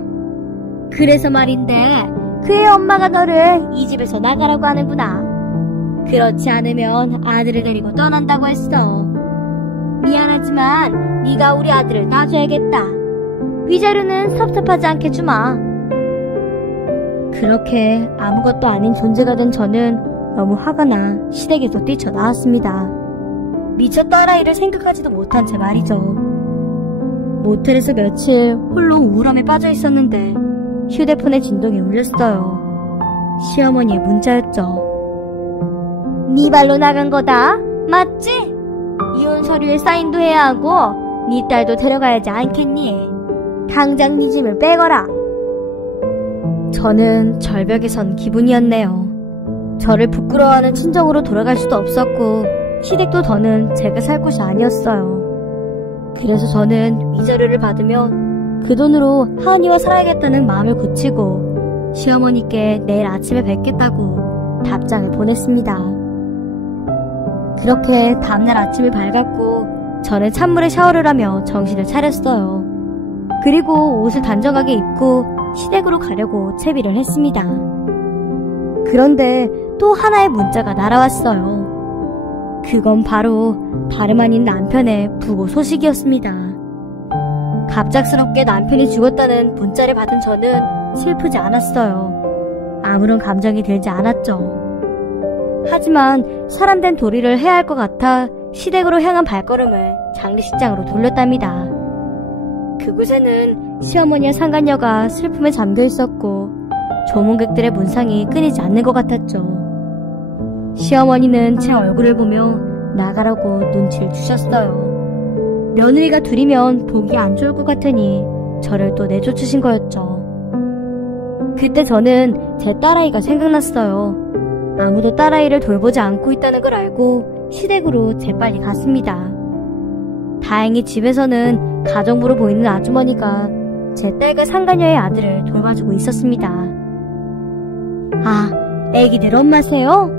그래서 말인데 그의 엄마가 너를 이 집에서 나가라고 하는구나. 그렇지 않으면 아들을 데리고 떠난다고 했어. 미안하지만 네가 우리 아들을 놔줘야겠다. 위자료는 섭섭하지 않게 주마. 그렇게 아무것도 아닌 존재가 된 저는 너무 화가 나 시댁에서 뛰쳐나왔습니다. 미처 딸아이를 생각하지도 못한 제 말이죠. 모텔에서 며칠 홀로 우울함에 빠져 있었는데 휴대폰에 진동이 울렸어요. 시어머니의 문자였죠. 네 발로 나간 거다, 맞지? 이혼 서류에 사인도 해야 하고 네 딸도 데려가야지 않겠니? 당장 네 짐을 빼거라. 저는 절벽에 선 기분이었네요. 저를 부끄러워하는 친정으로 돌아갈 수도 없었고 시댁도 더는 제가 살 곳이 아니었어요. 그래서 저는 위자료를 받으면 그 돈으로 하은이와 살아야겠다는 마음을 고치고 시어머니께 내일 아침에 뵙겠다고 답장을 보냈습니다. 그렇게 다음날 아침이 밝았고 저는 찬물에 샤워를 하며 정신을 차렸어요. 그리고 옷을 단정하게 입고 시댁으로 가려고 채비를 했습니다. 그런데 또 하나의 문자가 날아왔어요. 그건 바로 다름 아닌 남편의 부고 소식이었습니다. 갑작스럽게 남편이 죽었다는 문자를 받은 저는 슬프지 않았어요. 아무런 감정이 들지 않았죠. 하지만 사람된 도리를 해야 할 것 같아 시댁으로 향한 발걸음을 장례식장으로 돌렸답니다. 그곳에는 시어머니와 상간녀가 슬픔에 잠겨 있었고 조문객들의 문상이 끊이지 않는 것 같았죠. 시어머니는 제 얼굴을 보며 나가라고 눈치를 주셨어요. 며느리가 둘이면 보기 안 좋을 것 같으니 저를 또 내쫓으신 거였죠. 그때 저는 제 딸아이가 생각났어요. 아무도 딸아이를 돌보지 않고 있다는 걸 알고 시댁으로 재빨리 갔습니다. 다행히 집에서는 가정부로 보이는 아주머니가 제 딸과 상간녀의 아들을 돌봐주고 있었습니다. 아, 애기들 엄마세요?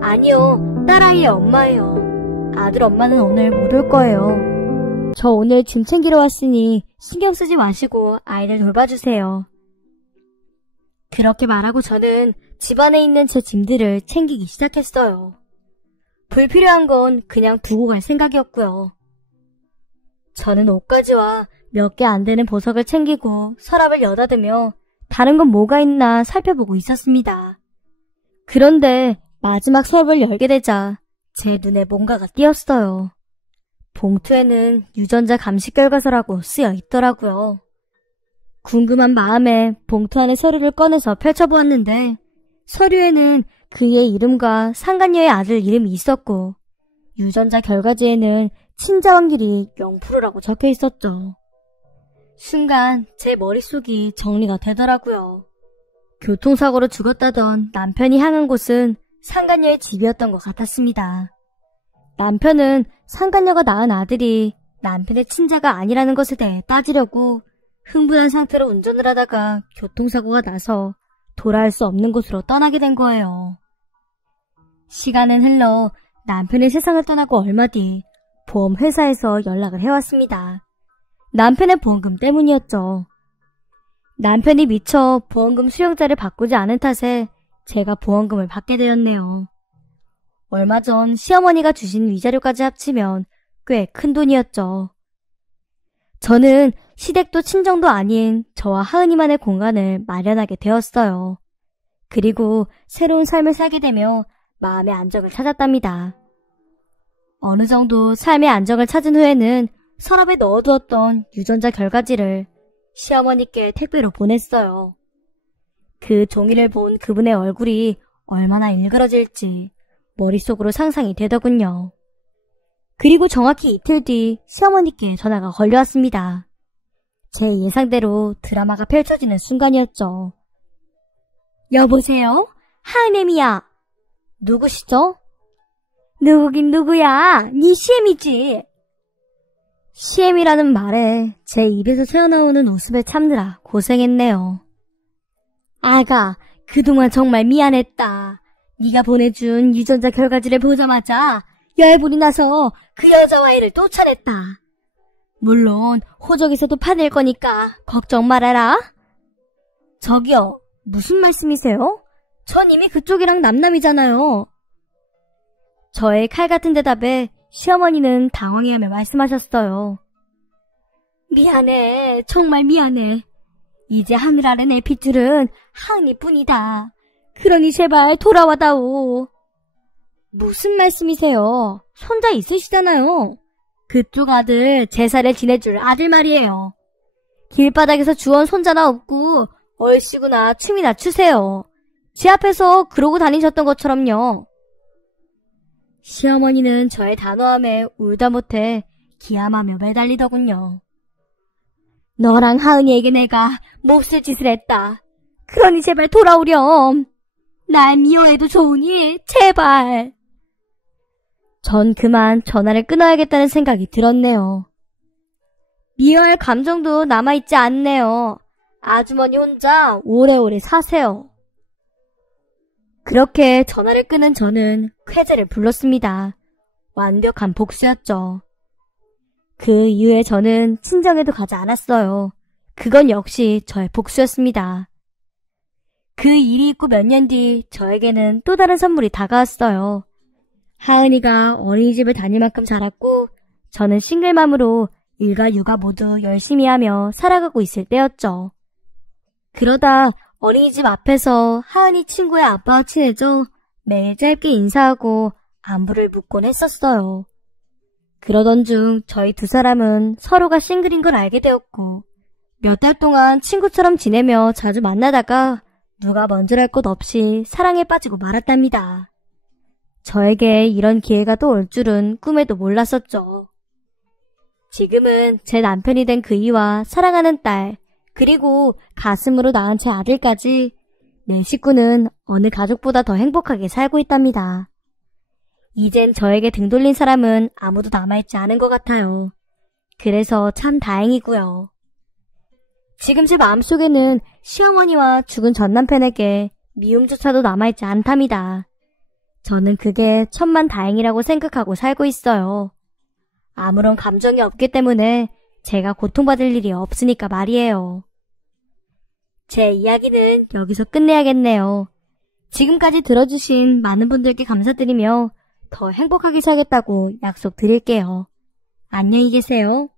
아니요, 딸아이의 엄마예요. 아들 엄마는 오늘 못 올 거예요. 저 오늘 짐 챙기러 왔으니 신경 쓰지 마시고 아이들 돌봐주세요. 그렇게 말하고 저는 집안에 있는 제 짐들을 챙기기 시작했어요. 불필요한 건 그냥 두고 갈 생각이었고요. 저는 옷가지와 몇 개 안 되는 보석을 챙기고 서랍을 여닫으며 다른 건 뭐가 있나 살펴보고 있었습니다. 그런데 마지막 서랍을 열게 되자 제 눈에 뭔가가 띄었어요. 봉투에는 유전자 감식 결과서라고 쓰여 있더라고요. 궁금한 마음에 봉투 안에 서류를 꺼내서 펼쳐보았는데 서류에는 그의 이름과 상간녀의 아들 이름이 있었고 유전자 결과지에는 친자 확률이 0%라고 적혀 있었죠. 순간 제 머릿속이 정리가 되더라고요. 교통사고로 죽었다던 남편이 향한 곳은 상간녀의 집이었던 것 같았습니다. 남편은 상간녀가 낳은 아들이 남편의 친자가 아니라는 것에 대해 따지려고 흥분한 상태로 운전을 하다가 교통사고가 나서 돌아올 수 없는 곳으로 떠나게 된 거예요. 시간은 흘러 남편이 세상을 떠나고 얼마 뒤 보험회사에서 연락을 해왔습니다. 남편의 보험금 때문이었죠. 남편이 미처 보험금 수령자를 바꾸지 않은 탓에 제가 보험금을 받게 되었네요. 얼마 전 시어머니가 주신 위자료까지 합치면 꽤 큰 돈이었죠. 저는 시댁도 친정도 아닌 저와 하은이만의 공간을 마련하게 되었어요. 그리고 새로운 삶을 살게 되며 마음의 안정을 찾았답니다. 어느 정도 삶의 안정을 찾은 후에는 서랍에 넣어두었던 유전자 결과지를 시어머니께 택배로 보냈어요. 그 종이를 본 그분의 얼굴이 얼마나 일그러질지 머릿속으로 상상이 되더군요. 그리고 정확히 이틀 뒤 시어머니께 전화가 걸려왔습니다. 제 예상대로 드라마가 펼쳐지는 순간이었죠. 여보세요? 하은엠이야. 누구시죠? 누구긴 누구야. 네 시엠이지. 시엠이라는 말에 제 입에서 새어나오는 웃음을 참느라 고생했네요. 아가, 그동안 정말 미안했다. 네가 보내준 유전자 결과지를 보자마자 열불이 나서 그 여자와이를 쫓아냈다. 물론 호적에서도 파낼 거니까 걱정 말아라. 저기요, 무슨 말씀이세요? 전 이미 그쪽이랑 남남이잖아요. 저의 칼 같은 대답에 시어머니는 당황해하며 말씀하셨어요. 미안해, 정말 미안해. 이제 하늘 아래 내 핏줄은 하은이뿐이다. 그러니 제발 돌아와다오. 무슨 말씀이세요? 손자 있으시잖아요. 그쪽 아들 제사를 지내줄 아들 말이에요. 길바닥에서 주원 손자나 없고 얼씨구나 춤이나 추세요. 제 앞에서 그러고 다니셨던 것처럼요. 시어머니는 저의 단호함에 울다 못해 기함하며 매달리더군요. 너랑 하은이에게 내가 몹쓸 짓을 했다. 그러니 제발 돌아오렴. 날 미워해도 좋으니 제발. 전 그만 전화를 끊어야겠다는 생각이 들었네요. 미워할 감정도 남아있지 않네요. 아주머니 혼자 오래오래 사세요. 그렇게 전화를 끊은 저는 쾌재를 불렀습니다. 완벽한 복수였죠. 그 이후에 저는 친정에도 가지 않았어요. 그건 역시 저의 복수였습니다. 그 일이 있고 몇 년 뒤 저에게는 또 다른 선물이 다가왔어요. 하은이가 어린이집을 다닐 만큼 자랐고 저는 싱글맘으로 일과 육아 모두 열심히 하며 살아가고 있을 때였죠. 그러다 어린이집 앞에서 하은이 친구의 아빠와 친해져 매일 짧게 인사하고 안부를 묻곤 했었어요. 그러던 중 저희 두 사람은 서로가 싱글인 걸 알게 되었고 몇 달 동안 친구처럼 지내며 자주 만나다가 누가 먼저랄 것 없이 사랑에 빠지고 말았답니다. 저에게 이런 기회가 또 올 줄은 꿈에도 몰랐었죠. 지금은 제 남편이 된 그이와 사랑하는 딸, 그리고 가슴으로 낳은 제 아들까지 내 식구는 어느 가족보다 더 행복하게 살고 있답니다. 이젠 저에게 등 돌린 사람은 아무도 남아있지 않은 것 같아요. 그래서 참 다행이고요. 지금 제 마음속에는 시어머니와 죽은 전 남편에게 미움조차도 남아있지 않답니다. 저는 그게 천만 다행이라고 생각하고 살고 있어요. 아무런 감정이 없기 때문에 제가 고통받을 일이 없으니까 말이에요. 제 이야기는 여기서 끝내야겠네요. 지금까지 들어주신 많은 분들께 감사드리며 더 행복하게 살겠다고 약속드릴게요. 안녕히 계세요.